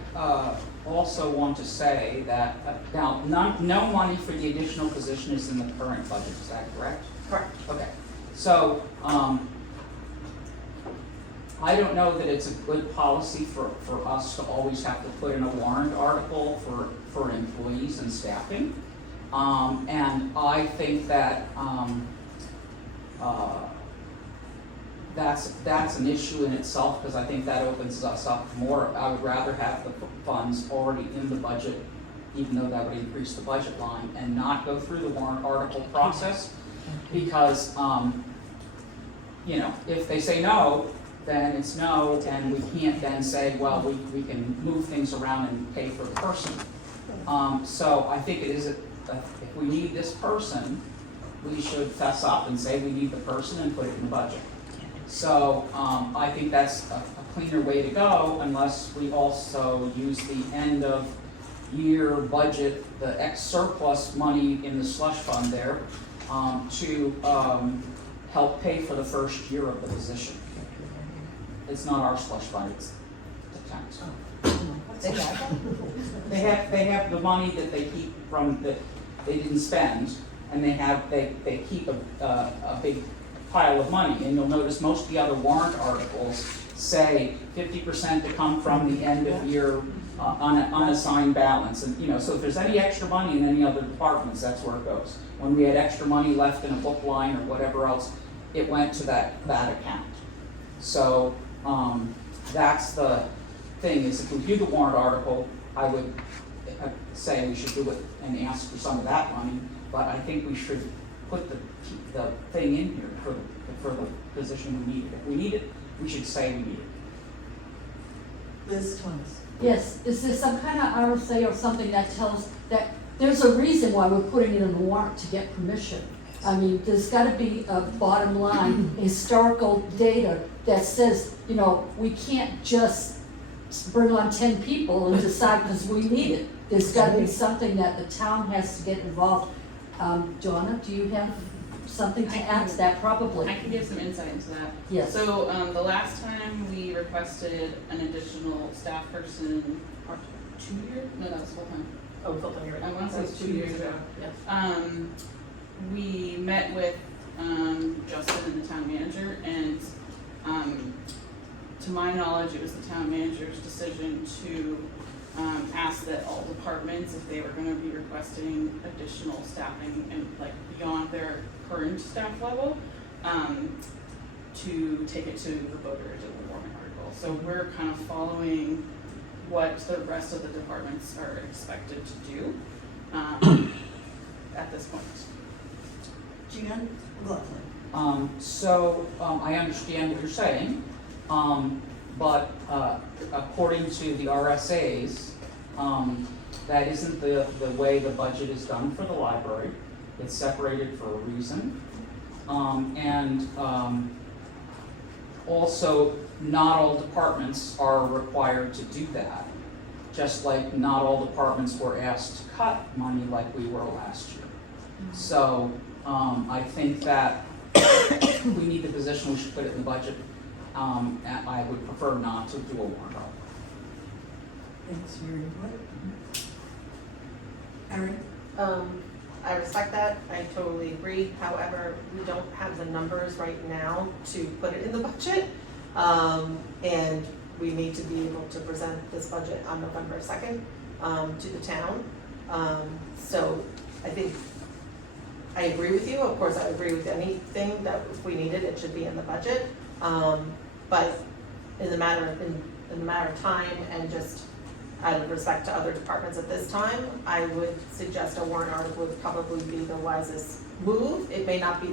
also want to say that, now, no money for the additional position is in the current budget, is that correct? Correct. Okay, so, I don't know that it's a good policy for us to always have to put in a warrant article for employees and staffing. And I think that, that's an issue in itself, because I think that opens us up more. I would rather have the funds already in the budget, even though that would increase the budget line, and not go through the warrant article process, because, you know, if they say no, then it's no, and we can't then say, well, we can move things around and pay for the person. So I think it is, if we need this person, we should fess up and say we need the person and put it in the budget. So I think that's a cleaner way to go, unless we also use the end of year budget, the ex surplus money in the slush fund there, to help pay for the first year of the position. It's not our slush fund, it's the town's. They have the money that they keep from, that they didn't spend, and they keep a big pile of money. And you'll notice most of the other warrant articles say 50% to come from the end of year unassigned balance. And, you know, so if there's any extra money in any other departments, that's where it goes. When we had extra money left in a book line or whatever else, it went to that account. So that's the thing, is if we do the warrant article, I would say we should do it and ask for some of that money, but I think we should put the thing in here for the position we need. If we need it, we should say we need it. Liz Thomas. Yes, is there some kind of RSA or something that tells that there's a reason why we're putting it in the warrant to get permission? I mean, there's got to be a bottom line historical data that says, you know, we can't just bring on 10 people and decide because we need it. There's got to be something that the town has to get involved. Donna, do you have something to add to that? Probably. I can give some insight into that. Yes. So the last time we requested an additional staff person, 2 years? No, that was full time. Oh, full-time, you're right. I want to say it's 2 years ago. Yeah. We met with Justin and the town manager, and to my knowledge, it was the town manager's decision to ask that all departments, if they were going to be requesting additional staffing and like beyond their current staff level, to take it to the voters in the warrant article. So we're kind of following what the rest of the departments are expected to do at this point. Jan McLaughlin. I understand what you're saying, but according to the RSAs, that isn't the way the budget is done for the library. It's separated for a reason. Also, not all departments are required to do that, just like not all departments were asked to cut money like we were last year. So, I think that we need the position, we should put it in the budget. And I would prefer not to do a warrant article. Thanks for your input. Erin? I respect that, I totally agree, however, we don't have the numbers right now to put it in the budget. And we need to be able to present this budget on November 2nd, to the town. So I think, I agree with you, of course, I agree with anything that if we need it, it should be in the budget. But in the matter of time and just out of respect to other departments at this time, I would suggest a warrant article would probably be the wisest move. It may not be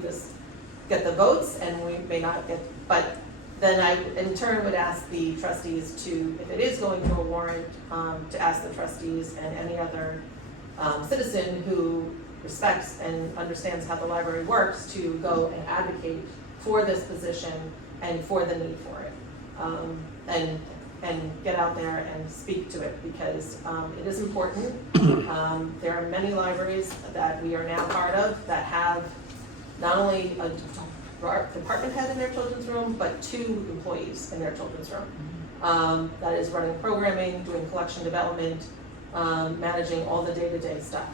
get the votes, and we may not get, but then I in turn would ask the trustees to, if it is going to a warrant, to ask the trustees and any other citizen who respects and understands how the library works to go and advocate for this position and for the need for it. And get out there and speak to it, because it is important. There are many libraries that we are now part of that have not only a department head in their children's room, but 2 employees in their children's room. That is running programming, doing collection development, managing all the day-to-day stuff.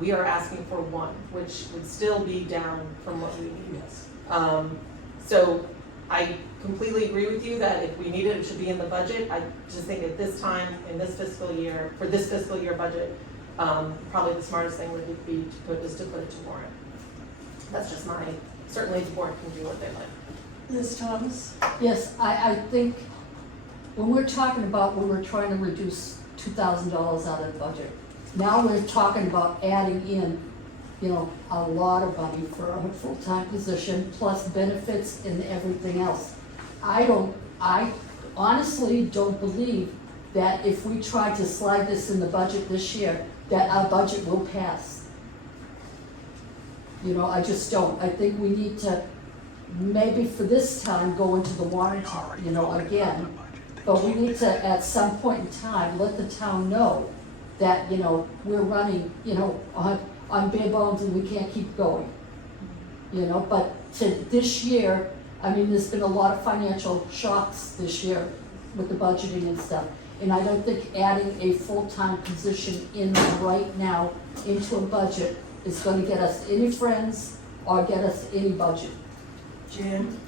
We are asking for 1, which would still be down from what we need. Yes. So I completely agree with you that if we need it, it should be in the budget. I just think at this time, in this fiscal year, for this fiscal year budget, probably the smartest thing would be to put it to warrant. That's just certainly the board can do what they like. Liz Thomas? Yes, I think when we're talking about when we're trying to reduce $2,000 out of the budget, now we're talking about adding in, a lot of money for a full-time position, plus benefits and everything else. I honestly don't believe that if we try to slide this in the budget this year, that our budget will pass. I just don't. I think we need to, maybe for this time, go into the warrant, again. But we need to, at some point in time, let the town know that, we're running, on bare bones and we can't keep going. But to this year, there's been a lot of financial shocks this year with the budgeting and stuff. And I don't think adding a full-time position in right now into a budget is gonna get us any friends or get us any budget. Jan?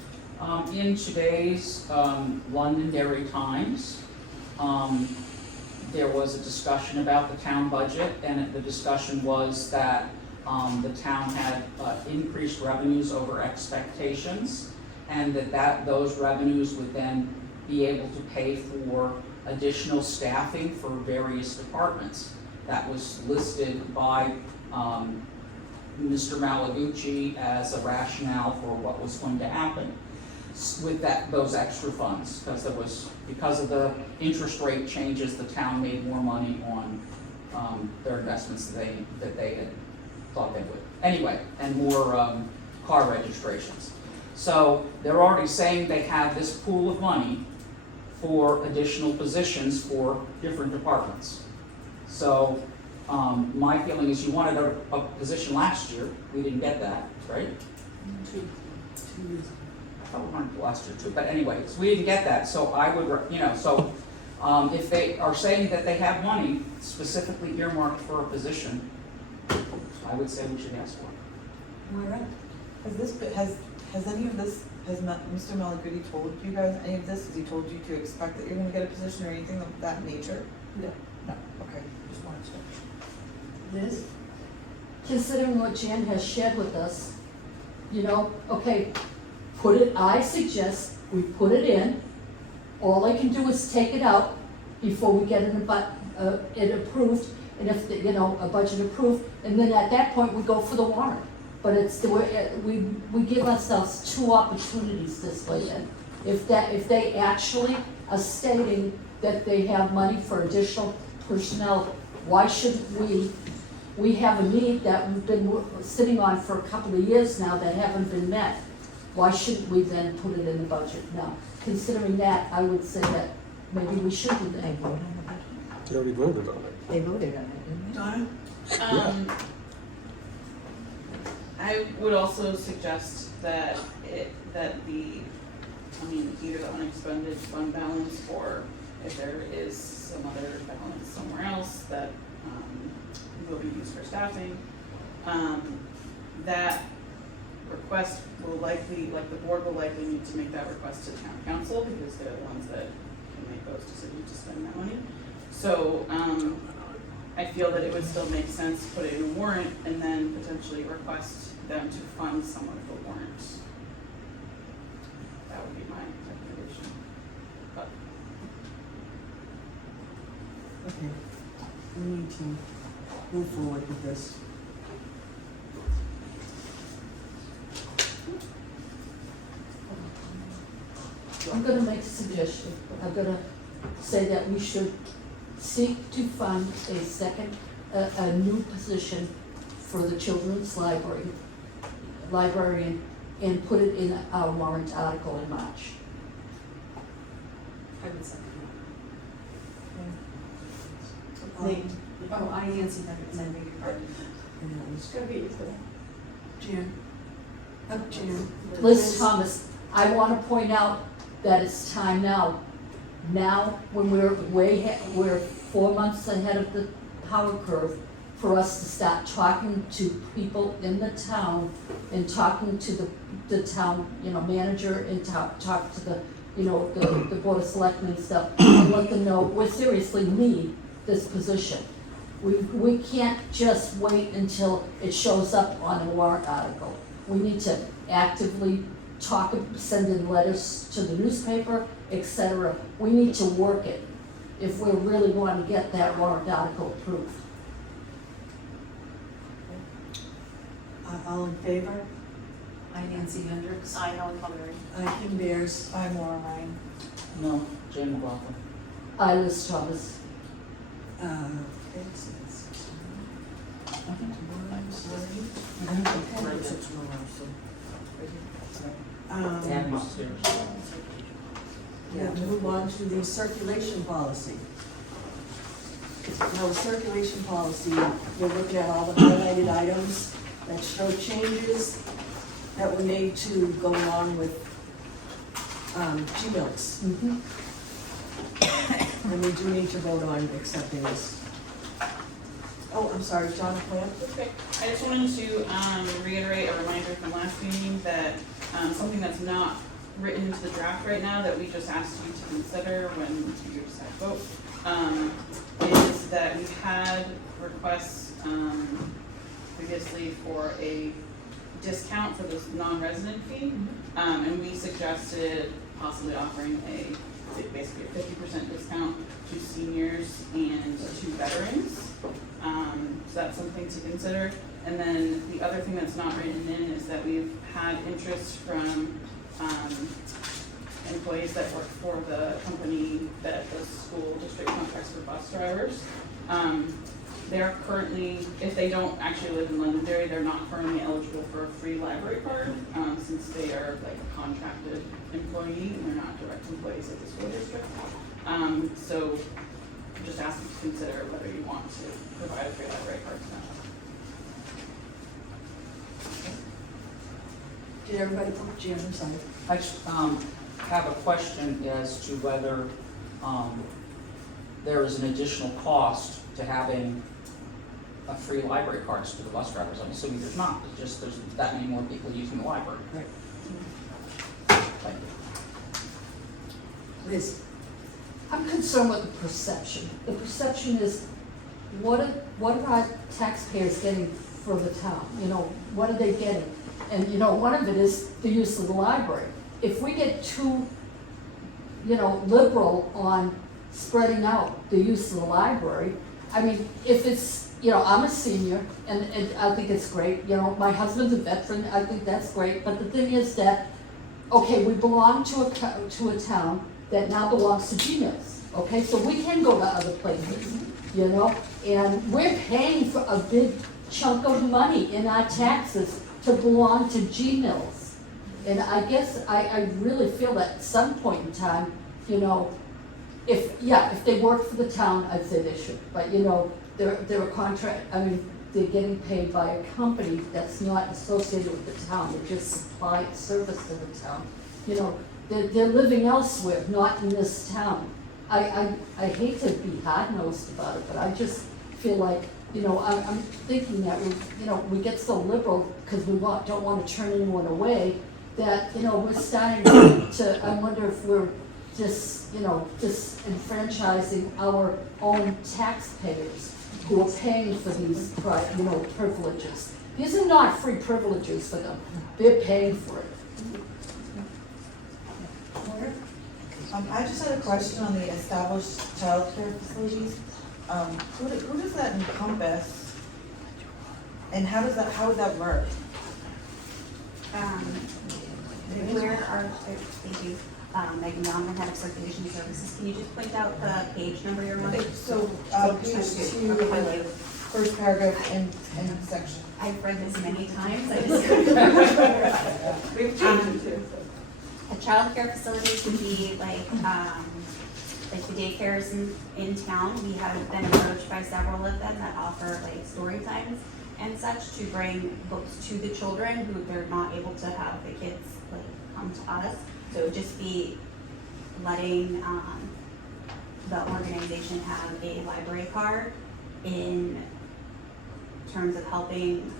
In today's Londonderry Times, there was a discussion about the town budget, and the discussion was that the town had increased revenues over expectations, and that those revenues would then be able to pay for additional staffing for various departments. That was listed by Mr. Malaguchi as a rationale for what was going to happen with those extra funds, because of the interest rate changes, the town made more money on their investments that they had thought they would. Anyway, and more car registrations. So they're already saying they have this pool of money for additional positions for different departments. So my feeling is you wanted a position last year, we didn't get that, right? 2 years. I thought we wanted last year too, but anyway, so we didn't get that, so I would, if they are saying that they have money specifically earmarked for a position, I would say we should ask for it. All right. Has any of this, has Mr. Malaguti told you guys any of this? Has he told you to expect that you're gonna get a position or anything of that nature? No. No, okay, just wanted to. Liz? Considering what Jan has shared with us, okay, I suggest we put it in. All I can do is take it out before we get it approved, and if, a budget approved, and then at that point, we go for the warrant. But it's the way, we give ourselves 2 opportunities this way then. If they actually are stating that they have money for additional personnel, why shouldn't we we have a need that we've been sitting on for a couple of years now that haven't been met. Why shouldn't we then put it in the budget now? Considering that, I would say that maybe we should do that. You already voted on it. They voted on it, didn't they? Donna? I would also suggest that either the unexpended fund balance, or if there is some other balance somewhere else that, will be used for staffing, that request will likely, the board will likely need to make that request to town council, because they're the ones that can make those decisions to spend that money. So, I feel that it would still make sense to put it in a warrant and then potentially request them to fund some of the warrants. That would be my recommendation. But Okay, we need to move forward with this. I'm gonna make a suggestion. I'm gonna say that we should seek to fund a second, a new position for the children's librarian, and put it in our warrant article in March. I would second Um, that. Oh, I, Nancy, Henderson, beg your pardon. Jan? Jan? Liz Thomas, I wanna point out that it's time now. Now, when we're 4 months ahead of the power curve, for us to start talking to people in the town and talking to the town, manager, and talk to the board of selectmen and stuff, and let them know we seriously need this position. We can't just wait until it shows up on a warrant article. We need to actively send in letters to the newspaper, etc. We need to work it if we really want to get that warrant article approved. All in favor? I, Nancy Hendricks. I, Helen Calvary. Kim Bears. I'm Laura Ryan. No, Jane McLaughlin. I, Liz Thomas. Okay, so that's And upstairs. Yeah, move on to the circulation policy. Now, the circulation policy, you're looking at all the highlighted items that show changes that were made to go along with G-Milks. And we do need to vote on accepting this. Oh, I'm sorry, John Plant? okay, I just wanted to reiterate a reminder from last meeting that something that's not written into the draft right now that we just asked you to consider when you decide to vote, is that we had requests previously for a discount for this non-resident fee, and we suggested possibly offering basically a 50% discount to seniors and to veterans. So that's something to consider. And then the other thing that's not written in is that we've had interest from employees that work for the company that the school district contracts for bus drivers. They're currently, if they don't actually live in Londonderry, they're not currently eligible for a free library card, since they are like a contracted employee and they're not direct employees of the school district. So just ask you to consider whether you want to provide a free library card to them. Did everybody put Jan aside? I just, have a question as to whether, there is an additional cost to having a free library cards to the bus drivers. I'm assuming there's not, it's just there's that many more people using the library. Right. Thank you. Liz? I'm concerned with the perception. The perception is, what are our taxpayers getting for the town? What are they getting? And, one of it is the use of the library. If we get too, liberal on spreading out the use of the library, I mean, if it's, I'm a senior, and I think it's great, my husband's a veteran, I think that's great, but the thing is that, okay, we belong to a town, that now belongs to Gmail's, okay? So we can go to other places, you know? And we're paying for a big chunk of money in our taxes to belong to Gmail's. And I guess I really feel that at some point in time, you know, if they work for the town, I'd say they should. But, you know, they're a contract, I mean, they're getting paid by a company that's not associated with the town, they just supply a service to the town. You know, they're living elsewhere, not in this town. I hate to be hard-nosed about it, but I just feel like, you know, I'm thinking that we get so liberal because we don't want to turn anyone away, that, you know, we're starting to, I wonder if we're disenfranchising our own taxpayers who are paying for these, you know, privileges. These are not free privileges for them, they're paying for it. I just had a question on the established childcare facilities. Who does that encompass? And how would that work? Where are, thank you, Megan Bauman, Head of Circulation Services. Can you just point out the page number you're on? So, page 2, Okay. first paragraph in section. I've read this many times, I just couldn't remember. We've changed it too. A childcare facilities would be like the daycares in town. We have been approached by several of them that offer like story times and such to bring books to the children who they're not able to have the kids like come to us. So it would just be letting the organization have a library card in terms of helping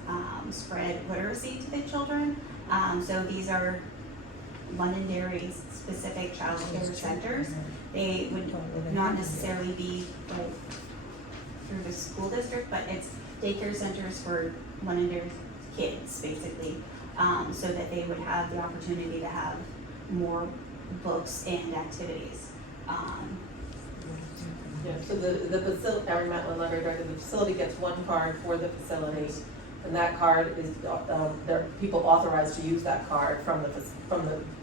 spread literacy to the children. So these are Londonderry's specific child care centers. They would not necessarily be like through the school district, but it's daycare centers for Londonderry's kids, basically, so that they would have the opportunity to have more books and activities. Yeah, so the facility, Aaron Matlin, library director, the facility gets one card for the facility, and that card is, there are people authorized to use that card from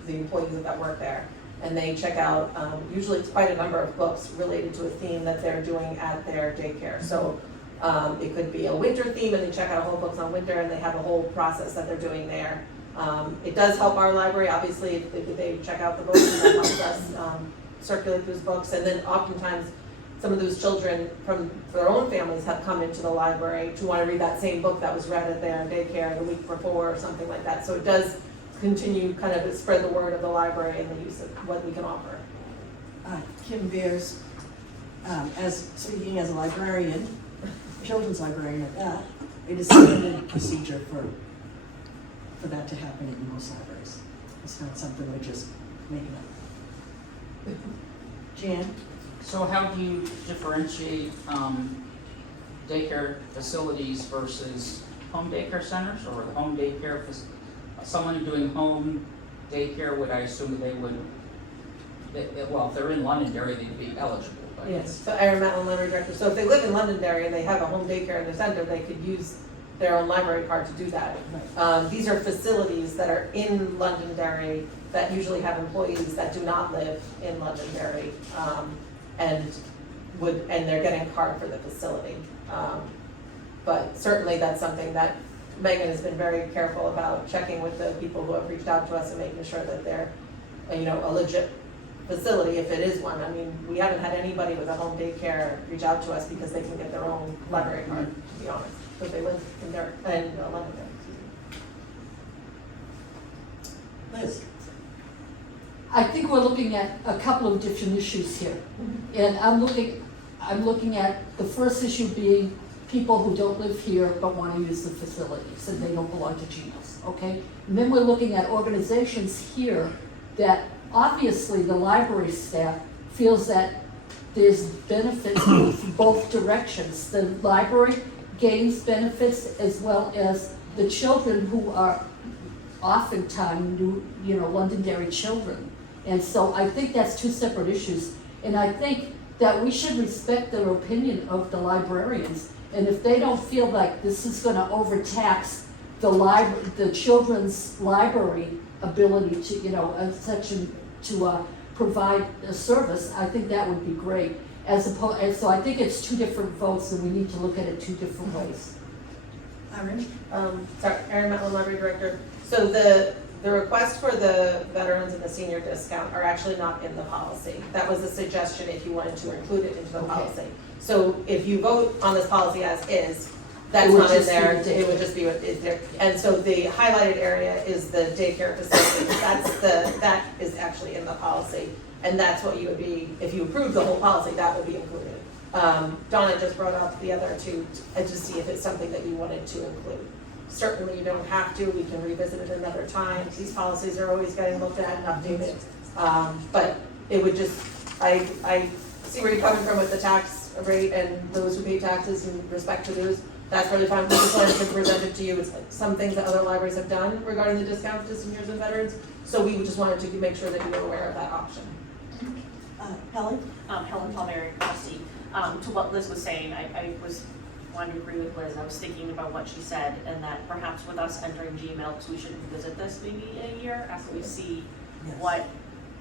the employees that work there. And they check out, usually it's quite a number of books related to a theme that they're doing at their daycare. So it could be a winter theme, and they check out a whole books on winter, and they have a whole process that they're doing there. It does help our library, obviously, if they check out the books, and that helps us circulate those books. And then oftentimes, some of those children from their own families have come into the library to want to read that same book that was read at their daycare the week before or something like that. So it does continue kind of to spread the word of the library and the use of what we can offer. Kim Beers, speaking as a librarian, children's librarian at that, it is standard procedure for that to happen in most libraries. It's not something we're just making up. Jan? So how do you differentiate daycare facilities versus home daycare centers, or the home daycare, someone doing home daycare, would I assume that they would, well, if they're in Londonderry, they'd be eligible, but. Yes, so Aaron Matlin, library director. So if they live in Londonderry and they have a home daycare in the center, they could use their own library card to do that. These are facilities that are in Londonderry that usually have employees that do not live in Londonderry, and they're getting a card for the facility. But certainly that's something that Megan has been very careful about, checking with the people who have reached out to us and making sure that they're, a legit facility if it is one. I mean, we haven't had anybody with a home daycare reach out to us because they can get their own library card, to be honest, if they live in Londonderry. Liz? I think we're looking at a couple of different issues here. And I'm looking at the first issue being people who don't live here but want to use the facilities and they don't belong to GMOS, okay? And then we're looking at organizations here that obviously the library staff feels that there's benefits both directions. The library gains benefits as well as the children who are oftentimes Londonderry children. And so I think that's two separate issues. And I think that we should respect their opinion of the librarians. And if they don't feel like this is going to overtax the children's library ability to, a section to provide a service, I think that would be great. And so I think it's two different votes and we need to look at it two different ways. Erin? Sorry, Erin Metlin, Library Director. So the request for the veterans and the senior discount are actually not in the policy. That was a suggestion if you wanted to include it into the Okay. policy. So if you vote on this policy as is, that's It would not in just be there, the it would just be what is there. And so the highlighted area is the daycare facility, that is actually in the policy. And that's what you would be, if you approve the whole policy, that would be included. Donna just brought up the other two, to see if it's something that you wanted to include. Certainly you don't have to, we can revisit it another time, these policies are always getting looked at and updated. But it would just, I see where you're coming from with the tax rate and those who pay taxes in respect to those, that's really fine, we just wanted to present it to you, it's some things that other libraries have done regarding the discounts to seniors and veterans, so we just wanted to make sure that you were aware of that option. Helen? Helen Palmieri, trustee. To what Liz was saying, I wanted to agree with Liz. I was thinking about what she said, and that perhaps with us entering Gmail, because we should revisit this maybe in a year after we see what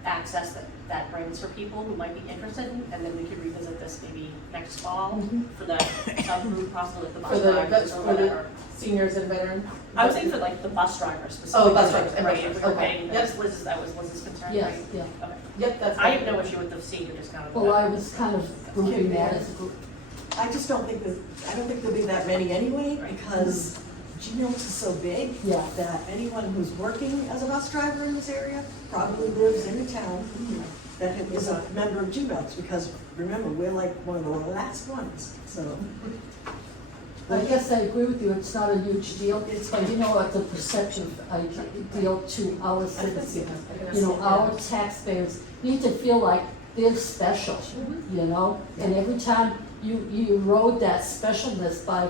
access that brings for people who might be interested in, and then we could revisit this maybe next fall for the subgroup, possibly like the bus drivers or whatever. Seniors and veterans? I was thinking for like the bus drivers specifically. Oh, bus drivers, Right, if we were okay. paying, Yep. that was Liz's concern, right? Yes, yeah. Okay. Yep, that's. I have no issue with the senior discount. Well, I was kind of grouping that as a group. I just don't think there'll be that many anyway, Right. because Gmail is so big Yeah. that anyone who's working as a bus driver in this area probably lives in a town that is a member of Gmail, because remember, we're like one of the last ones, so. I guess I agree with you, it's not a huge deal, but you know what, the perception deal to our citizens. You know, our taxpayers need to feel like they're special, you know? And every time you erode that specialness by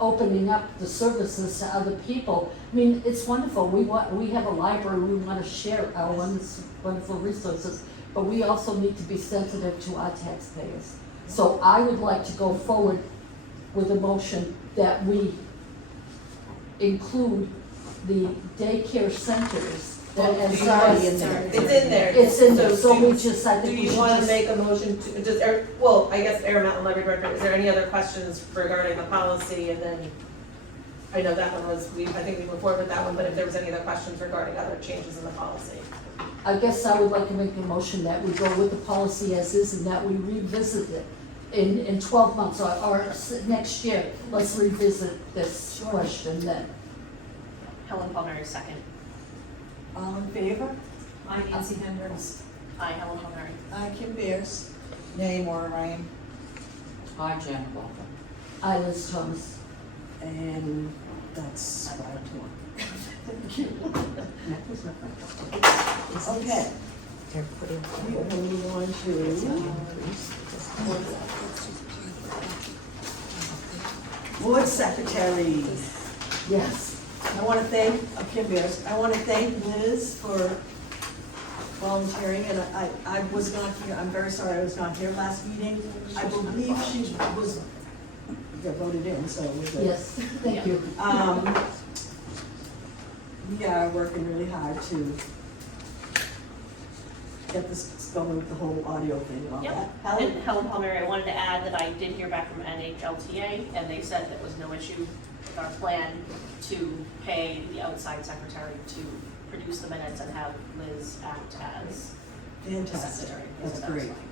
opening up the services to other people. I mean, it's wonderful, we have a library, we want to share our wonderful resources, but we also need to be sensitive to our taxpayers. So I would like to go forward with a motion that we include the daycare centers that It's as already in there. It's in there. It's in there, so we do- just, I Do think we you should want to just. make a motion to, well, I guess Erin Mountain Library Director, is there any other questions regarding the policy? And then, I know that one was, I think we moved forward with that one, but if there was any other questions regarding other changes in the policy. I guess I would like to make a motion that we go with the policy as is and that we revisit it in 12 months or next year. Let's revisit this question then. Helen Palmieri, second. All in favor? I, Nancy Hendricks. Aye, Helen Palmieri. Aye, Kim Beers. Nay, Maura Ryan. Hi, Janet Walker. I, Liz Thomas. And that's 5-1. Thank you. Okay. We are going to move on to board secretary. Yes. I want to thank, Kim Beers, I want to thank Liz for volunteering, and I was not here, I'm very sorry I was not here last meeting. I believe she was, got voted in, so we're good. Yes, thank you. We are working really hard to get this going with the whole audio thing and all Yep. that. Helen? And Helen Palmieri, I wanted to add that I did hear back from NHLTA, and they said there was no issue with our plan to pay the outside secretary to produce the minutes and have Liz act as Fantastic, secretary. that's So that was great. fine.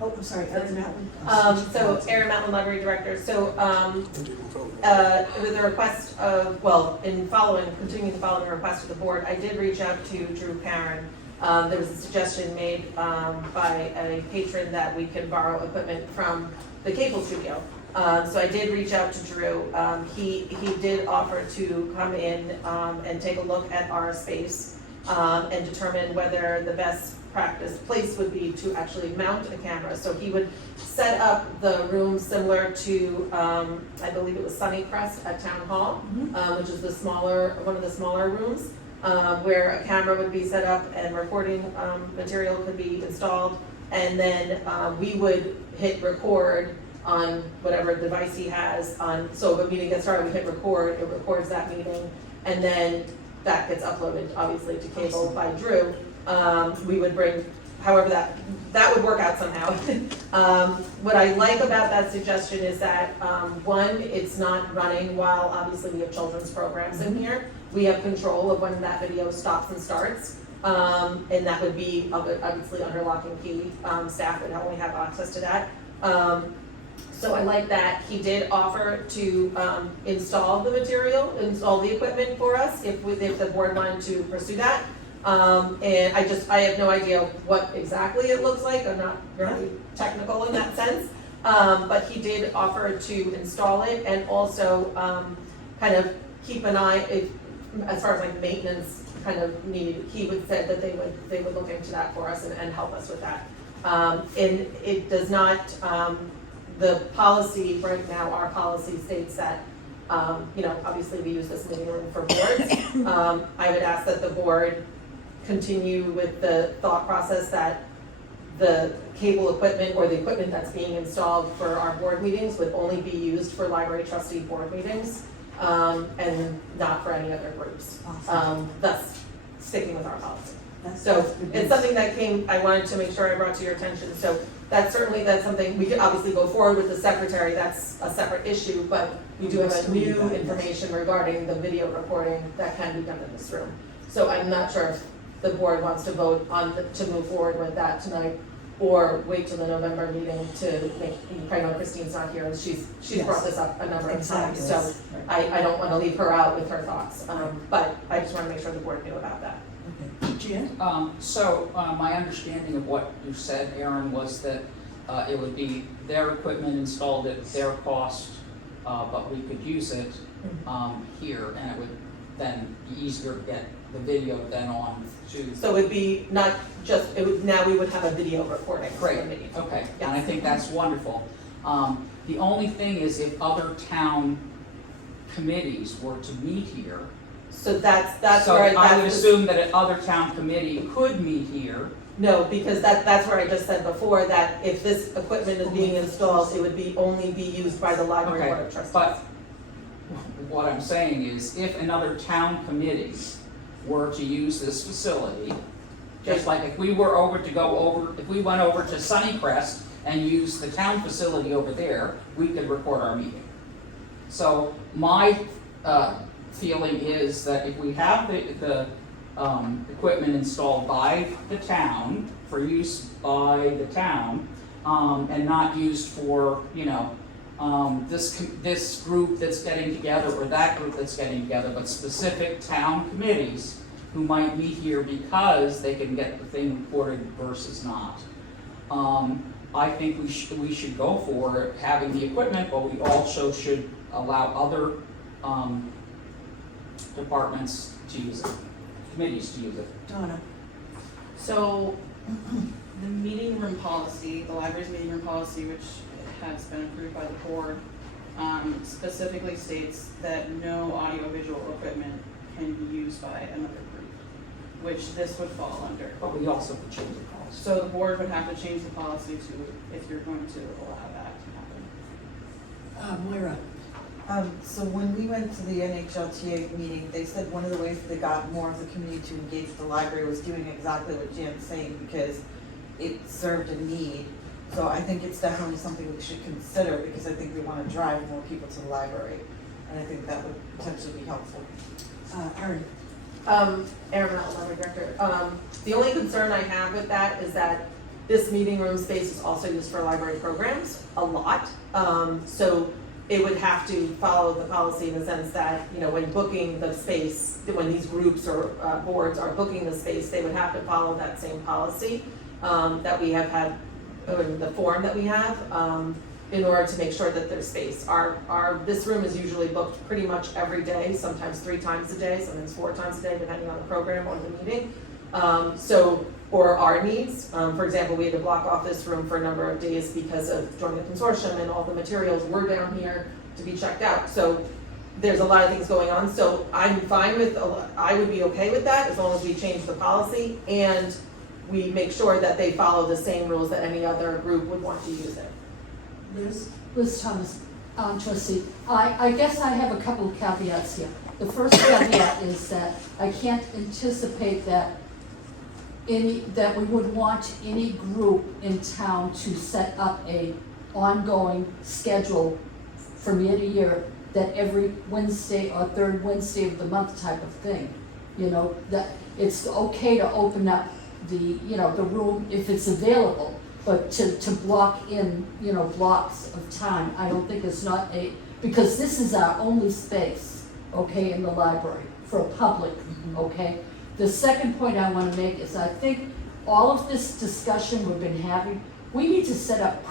Oh, I'm sorry, Erin Mountain. So Erin Mountain Library Director, so, with the request of, well, continuing the following request of the board, I did reach out to Drew Perrin. There was a suggestion made, by a patron that we could borrow equipment from the cable studio. So I did reach out to Drew. He did offer to come in, and take a look at our space, and determine whether the best place would be to actually mount a camera. So he would set up the room similar to, I believe it was Sunnycrest at Town Hall, which is one of the smaller rooms, where a camera would be set up and recording material could be installed. And then we would hit record on whatever device he has on, so if a meeting gets started, we hit record, it records that meeting. And then that gets uploaded, obviously, to cable by Drew. We would bring, however that would work out somehow. What I like about that suggestion is that, one, it's not running while obviously we have children's programs in here. We have control of when that video stops and starts. And that would be obviously under lock and key. Staff would only have access to that. So I like that. He did offer to install the material, install the equipment for us if the board wanted to pursue that. And I have no idea what exactly it looks like. I'm not very technical in that sense. But he did offer to install it and also kind of keep an eye as far as like maintenance kind of need. He would said that they would look into that for us and help us with that. And it does not, the policy right now, our policy states that, obviously we use this meeting room for boards. I would ask that the board continue with the thought process that the cable equipment or the equipment that's being installed for our board meetings would only be used for library trustee board meetings, and not for any other groups. Thus sticking with our policy. So it's something that I wanted to make sure I brought to your attention. So that's something, we could obviously go forward with the secretary, that's a separate issue, but we do have a new information regarding the video recording that can be done in this room. So I'm not sure if the board wants to vote to move forward with that tonight, or wait till the November meeting to make, I know Christine's not here, and she's brought this up a number of times, so I don't wanna leave her out with her thoughts, but I just wanna make sure the board knew about that. Jan? So my understanding of what you said, Aaron, was that it would be their equipment installed at their cost, but we could use it here, and it would then be easier to get the video then on to. So it'd be not just, now we would have a video recording. Great, okay, and I think that's wonderful. The only thing is if other town committees were to meet here. So that's So where I would assume that other town committee could meet here. No, because that's where I just said before, that if this equipment is being installed, it would only be used by the library board of trustees. But what I'm saying is, if another town committee were to use this facility, just like if we went over to Sunnycrest and use the town facility over there, we could record our meeting. So my feeling is that if we have the equipment installed by the town, for use by the town, and not used for, this group that's getting together or that group that's getting together, but specific town committees who might meet here because they can get the thing recorded versus not. I think we should go for having the equipment, but we also should allow other departments to use it, committees to use it. Donna? So, the meeting room policy, the library's meeting room policy, which has been approved by the board, specifically states that no audiovisual equipment can be used by another group, which this would fall under. But we also could change the policy. So the board would have to change the policy to, if you're going to allow that to happen. Moira? So when we went to the NHLTA meeting, they said one of the ways that they got more of the community to engage with the library was doing exactly what Jan's saying, because it served a need. So I think it's definitely something we should consider, because I think we want to drive more people to the library. And I think that would potentially be helpful. Erin? Aaron Mel, library director. The only concern I have with that is that this meeting room space is also used for library programs a lot. So it would have to follow the policy in the sense that, when booking the space, when these groups or boards are booking the space, they would have to follow that same policy that we have had, or the form that we have, in order to make sure that there's space. This room is usually booked pretty much every day, sometimes 3 times a day, sometimes 4 times a day, depending on the program or the meeting. Or our needs. For example, we had to block off this room for a number of days because of joining the consortium, and all the materials were down here to be checked out. So there's a lot of things going on. So I'm fine with, I would be okay with that as long as we change the policy and we make sure that they follow the same rules that any other group would want to use it. Liz? Liz Thomas, trustee. I guess I have a couple of caveats here. the first caveat is that I can't anticipate that that we would want any group in town to set up a ongoing schedule from year to year, that every Wednesday or third Wednesday of the month type of thing. You know, that it's okay to open up the room if it's available, but to block in, blocks of time, I don't think it's not because this is our only space, okay, in the library for a public, okay? The second point I want to make is I think all of this discussion we've been having, we need to set up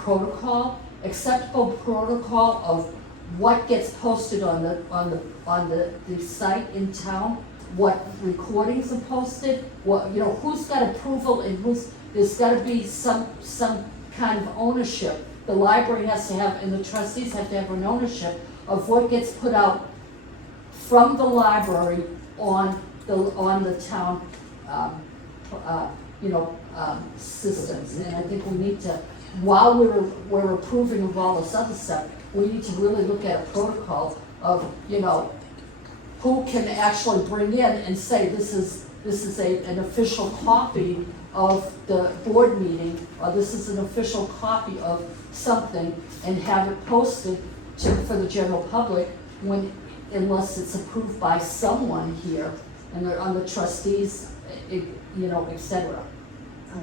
acceptable protocol of what gets posted on the site in town, what recordings are posted, who's got approval and there's got to be some kind of ownership. The library has to have, and the trustees have to have an ownership of what gets put out from the library on the town, systems. And I think we need to, while we're approving of all this other stuff, we need to really look at a protocol of, who can actually bring in and say, this is an official copy of the board meeting, or this is an official copy of something, and have it posted for the general public unless it's approved by someone here, and they're on the trustees, et cetera.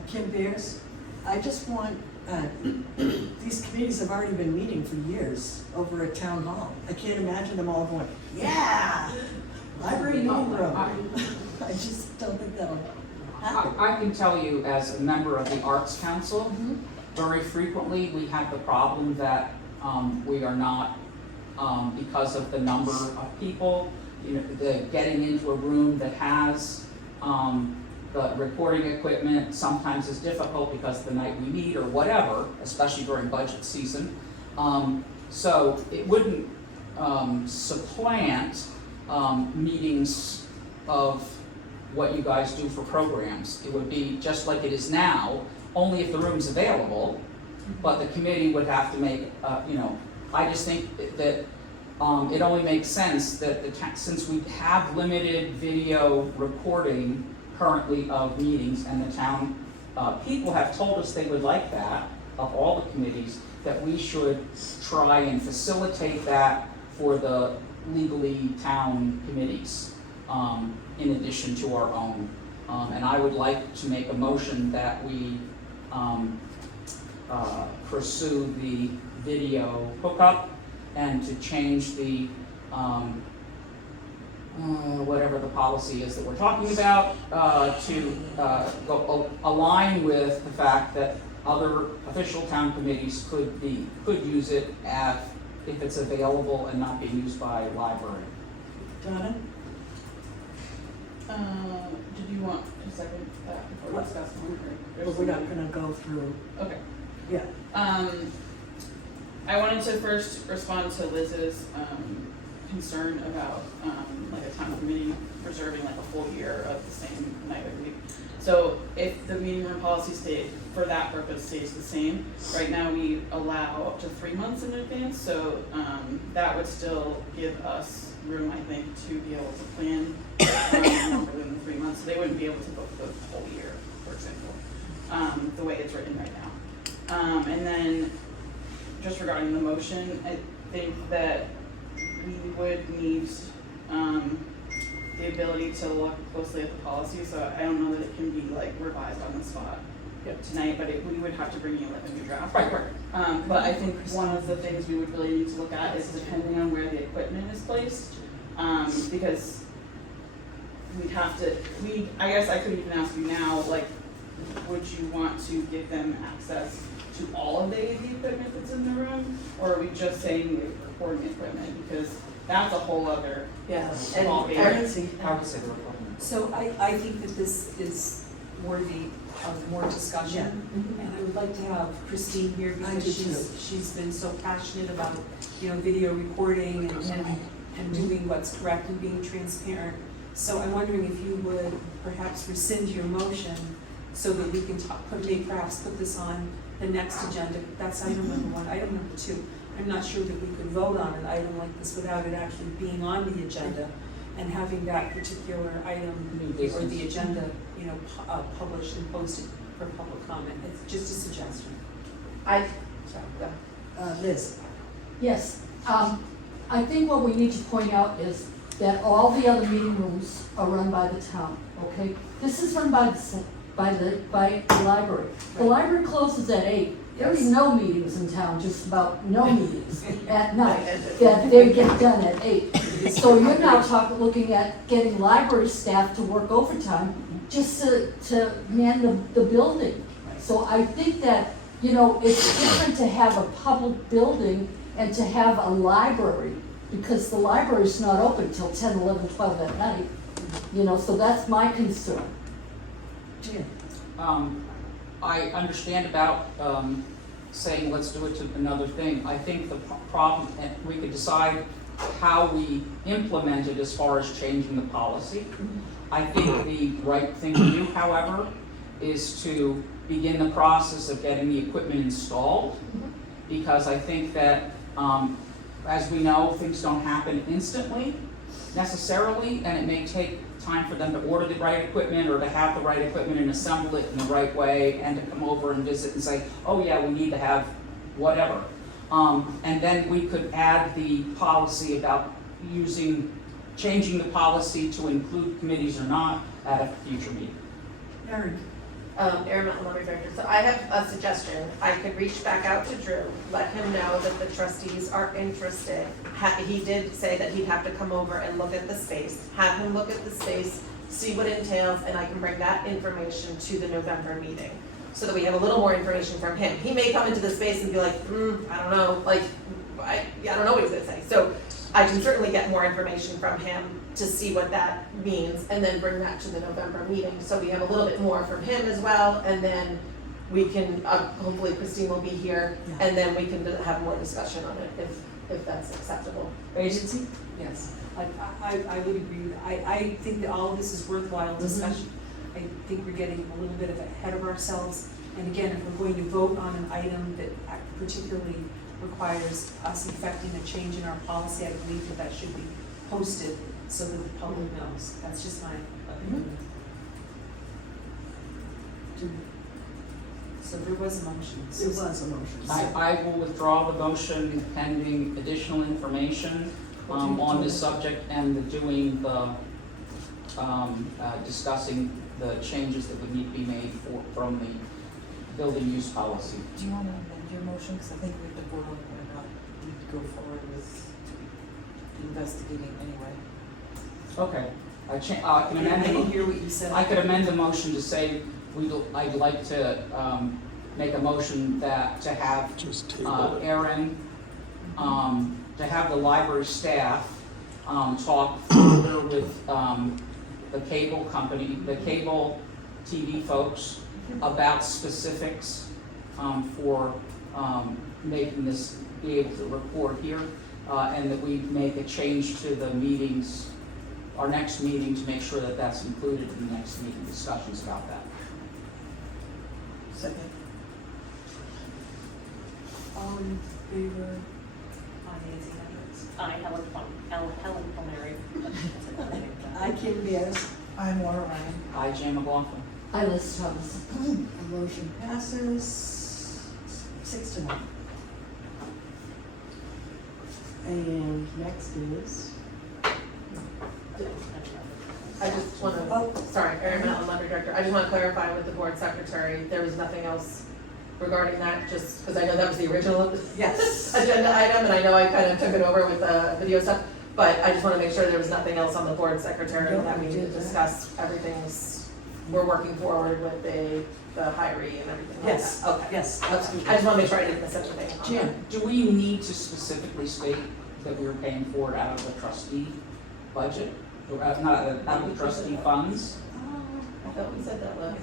Kim Beers, I just want, these committees have already been meeting for years over at Town Hall. I can't imagine them all going, yeah, library meeting room. I just don't think that'll happen. I can tell you as a member of the Arts Council, very frequently we have the problem that we are not, because of the number of people, getting into a room that has the recording equipment sometimes is difficult because the night we meet or whatever, especially during budget season. So it wouldn't supplant meetings of what you guys do for programs. It would be just like it is now, only if the room's available, but the committee would have to make, I just think that it only makes sense that since we have limited video recording currently of meetings, and the town people have told us they would like that, of all the committees, that we should try and facilitate that for the legally town committees, in addition to our own. And I would like to make a motion that we pursue the video hookup and to change the whatever the policy is that we're talking about, to align with the fact that other official town committees could use it if it's available and not being used by library. Donna? Did you want to second that before we discuss one? But we're not gonna go through, Okay. yeah. I wanted to first respond to Liz's concern about like a town committee reserving like a full year of the same night every week. So if the meeting room policy for that purpose stays the same, right now we allow up to 3 months in advance, so that would still give us room, I think, to be able to plan longer than the 3 months. So they wouldn't be able to book the whole year, for example, the way it's written right now. And then just regarding the motion, I think that we would need the ability to look closely at the policy, so I don't know that it can be like revised on the spot tonight, but we would have to bring you like a new draft. Right. But I think one of the things we would really need to look at is depending on where the equipment is placed, because we'd have to, I guess I could even ask you now, like, would you want to give them access to all of the AV equipment that's in the room, or are we just saying the recording equipment, because that's a whole other small And bit. I would say the recording. So I think that this is worthy of more discussion. And I would like to have Christine here I because do too. she's been so passionate about, video recording and doing what's correct and being transparent. So I'm wondering if you would perhaps rescind your motion so that we can perhaps put this on the next agenda. That's item number 1. Item number 2, I'm not sure that we could vote on an item like this without it actually being on the agenda. and having that particular item New or business. the agenda, published and posted for public comment. It's just a suggestion. Sorry, go. Liz? Yes, I think what we need to point out is that all the other meeting rooms are run by the town, okay? This is run by the library. The library closes at 8. There's no meetings in town, just about no meetings at night, that they get done at 8. So you're now looking at getting library staff to work overtime just to man the building. So I think that, it's different to have a public building and to have a library, because the library's not open till 10, 11, 12 at night. So that's my concern. Jan? I understand about saying let's do it to another thing. I think the problem, and we could decide how we implement it as far as changing the policy. I think the right thing to do, however, is to begin the process of getting the equipment installed, because I think that, as we know, things don't happen instantly necessarily, and it may take time for them to order the right equipment or to have the right equipment and assemble it in the right way, and to come over and visit and say, oh yeah, we need to have whatever. And then we could add the policy about changing the policy to include committees or not at a future meeting. Erin? Erin Mountain Library Director. So I have a suggestion. I could reach back out to Drew, let him know that the trustees are interested. He did say that he'd have to come over and look at the space, have him look at the space, see what it entails, and I can bring that information to the November meeting, so that we have a little more information from him. He may come into the space and be like, I don't know, I don't know what he's gonna say. So I can certainly get more information from him to see what that means, and then bring that to the November meeting, so we have a little bit more from him as well, and then we can, hopefully Christine will be here, Yeah. and then we can have more discussion on it, if that's acceptable. Agency? Yes, I would agree with that. I think that all of this is worthwhile discussion. I think we're getting a little bit ahead of ourselves. And again, if we're going to vote on an item that particularly requires us effecting a change in our policy, I believe that should be posted so that the public knows. That's just my opinion. So there was a motion. There was a motion. I will withdraw the motion pending additional information on this subject and doing the, discussing the changes that would need to be made from the building use policy. Do you want to amend your motion? Because I think we have to vote on whether or not we go forward with investigating anyway. Okay, I can I amend didn't the, hear what you said. I could amend the motion to say, I'd like to, make a motion to have, Aaron, to have the library staff, talk further with, the cable company, the cable TV folks about specifics, for, making this, be able to record here, and that we make a change to the meetings, our next meeting, to make sure that that's included in the next meeting, discussions about that. Second. All in favor? Nancy Hendricks. Helen Palmieri. I, Kim Beers. I'm Laura Ryan. I, Jay McLaughlin. I list Thomas. The motion passes 6-0. And next is, I just want to, oh, sorry, Erin Mountain Library Director, I just want to clarify with the board secretary, there was nothing else regarding that, just because I know that was the original yes. agenda item, and I know I kind of took it over with the video stuff, but I just want to make sure there was nothing else on the board secretary No, that we we need to did that. discuss. Everything's, we're working forward with the hiree and everything like Yes, that. Okay. yes, Okay. absolutely. I just want to make sure I didn't miss anything. on Jan? that. Do we need to specifically state that we were paying for it out of the trustee budget? Or not out of the trustee funds? I thought we said that last.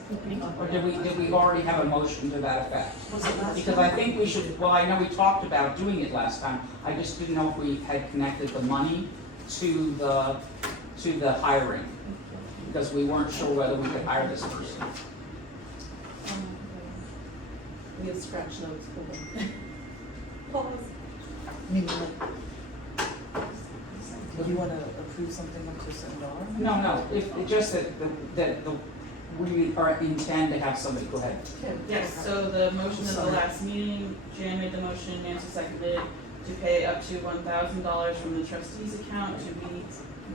Or did we already have a motion to that effect? Was it last Because I think we should, well, I know we talked about doing it last time, I just didn't know if we had connected the money to the hiring, because we weren't sure whether we could hire this person. We have scratch notes. Pause. You mean like Do you wanna approve something up to a certain dollar? No, it's just that we intend to have somebody, go ahead. Yes, so the motion at the last meeting, Jan made the motion, Nancy seconded, to pay up to $1,000 from the trustees account to be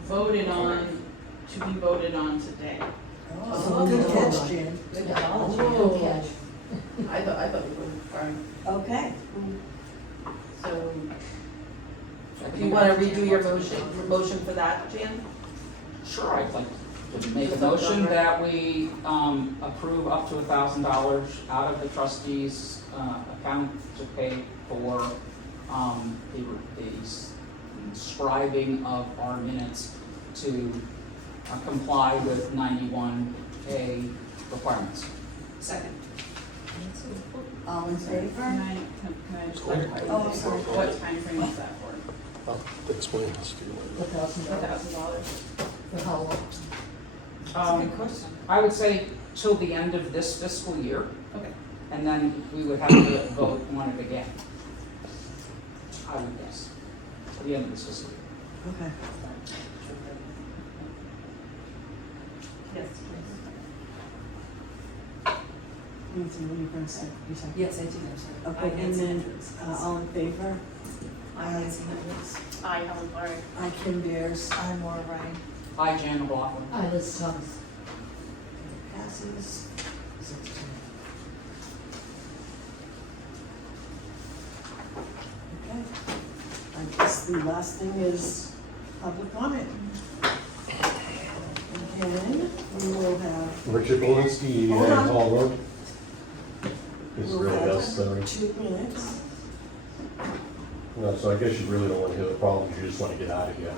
voted on today. Oh, good catch, Jan. Good catch. I thought we were fine. Okay. So, do you wanna redo your motion for that, Jan? Sure, I'd like to make a motion that we approve up to $1,000 out of the trustees' account to pay for the scribing of our minutes to comply with 91A requirements. Second. All in favor? Can I just clarify? Oh, I'm sorry. What time frame is that for? I'll explain this to you later. $1,000? For how long? That's a good question. I would say till the end of this fiscal year, Okay. and then we would have to vote on it again. I would guess, at the end of this fiscal year. Okay. Yes. Nancy, will you bring some, you said? Yes, I do, I'm sorry. Okay, and then, all in favor? I Nancy Hopkins. I, Helen Clark. I, Kim Beers. I'm Maura Ryan. Hi, Jan McLaughlin. I, Liz Thomas. Passes 6-2. Okay. I guess the last thing is public comment. Again, we will have, Richard Walensky, Hold on. Hall Road. This we'll really have does, sorry. 2 minutes. No, so I guess you really don't want to hear the problems, you just want to get out of here.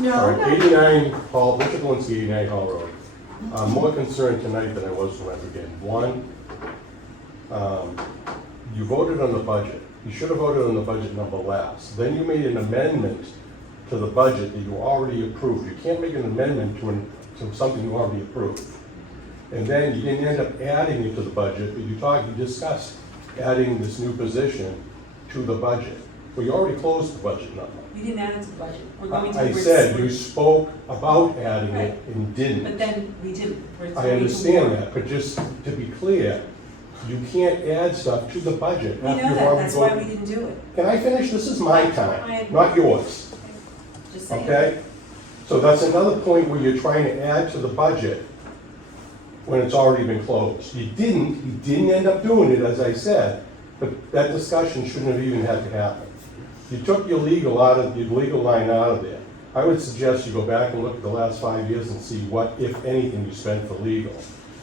No, All right, no. 89 Hall, Richard Walensky, 89 Hall Road. I'm more concerned tonight than I was when I began. One, you voted on the budget. You should have voted on the budget number last. Then you made an amendment to the budget that you already approved. You can't make an amendment to something you already approved. And then you didn't end up adding it to the budget, but you discussed adding this new position to the budget. Well, you already closed the budget number. We didn't add it to the budget. We're going to. I said you spoke about adding it and didn't. But then we didn't. I understand that, but just to be clear, you can't add stuff to the budget We after know you've that, already that's why we voted. didn't do it. Can I finish? This is my time, not yours, Just saying. okay? So that's another point where you're trying to add to the budget when it's already been closed. You didn't end up doing it, as I said, but that discussion shouldn't have even had to happen. You took your legal line out of there. I would suggest you go back and look at the last 5 years and see what, if anything, you spent for legal.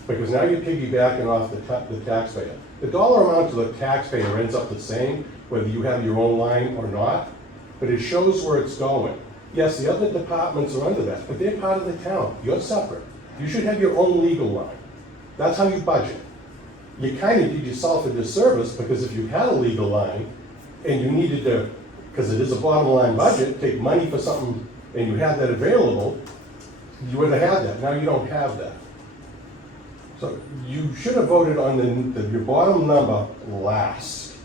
Because now you're piggybacking off the taxpayer. The dollar amount to the taxpayer ends up the same, whether you have your own line or not, but it shows where it's going. Yes, the other departments are under that, but they're part of the town. You're separate. You should have your own legal line. That's how you budget. You kind of did yourself a disservice, because if you had a legal line and you needed to, because it is a bottom line budget, take money for something and you had that available, you would have had that. Now you don't have that. So you should have voted on your bottom number last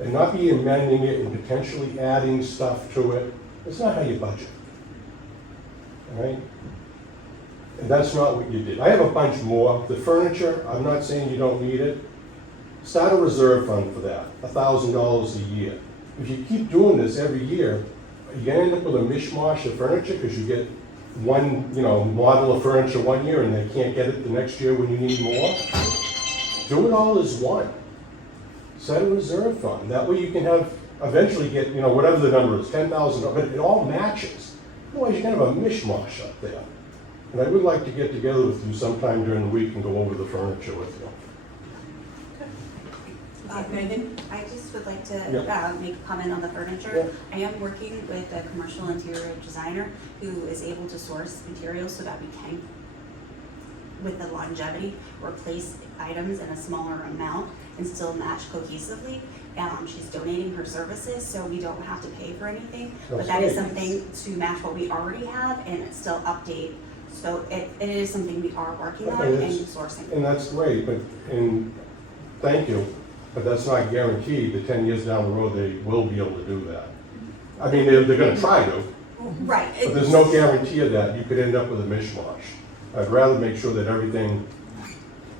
and not be amending it and potentially adding stuff to it. That's not how you budget. All right? And that's not what you did. I have a bunch more. The furniture, I'm not saying you don't need it. Start a reserve fund for that, $1,000 a year. If you keep doing this every year, you're gonna end up with a mishmash of furniture because you get one, model of furniture one year and they can't get it the next year when you need more. Do it all as one. Set a reserve fund. That way you can eventually get, whatever the number is, $10,000, but it all matches. Otherwise, you're gonna have a mishmash up there. And I would like to get together with you sometime during the week and go over the furniture with you. Megan? I just would like to Yeah. make a comment on the furniture. I am working with a commercial interior designer who is able to source materials so that we can, with the longevity, replace items in a smaller amount and still match cohesively. She's donating her services, so we don't have to pay for anything. But That's that is great. something to match what we already have and still update. So it is something we are working on Okay, and that's- sourcing. And that's great, and thank you, but that's not guaranteed that 10 years down the road, they will be able to do that. I mean, they're gonna try to. Right. But there's no guarantee of that, you could end up with a mishmash. I'd rather make sure that everything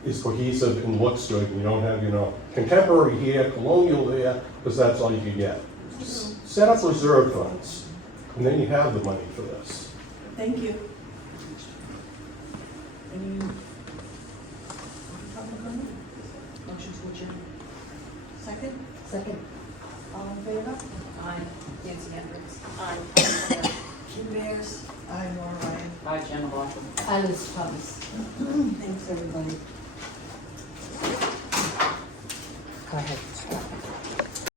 is cohesive and looks good, and you don't have, contemporary here, colonial there, because that's all you can get. Just set up reserve funds, and then you have the money for this. Thank you. Any public comment? Motion to adjourn. Second? Second. All in favor? Aye. Nancy Andrews. Kim Bears? I'm Laura Ryan. Hi, Jen Blanchard. Alice Thomas. Thanks, everybody.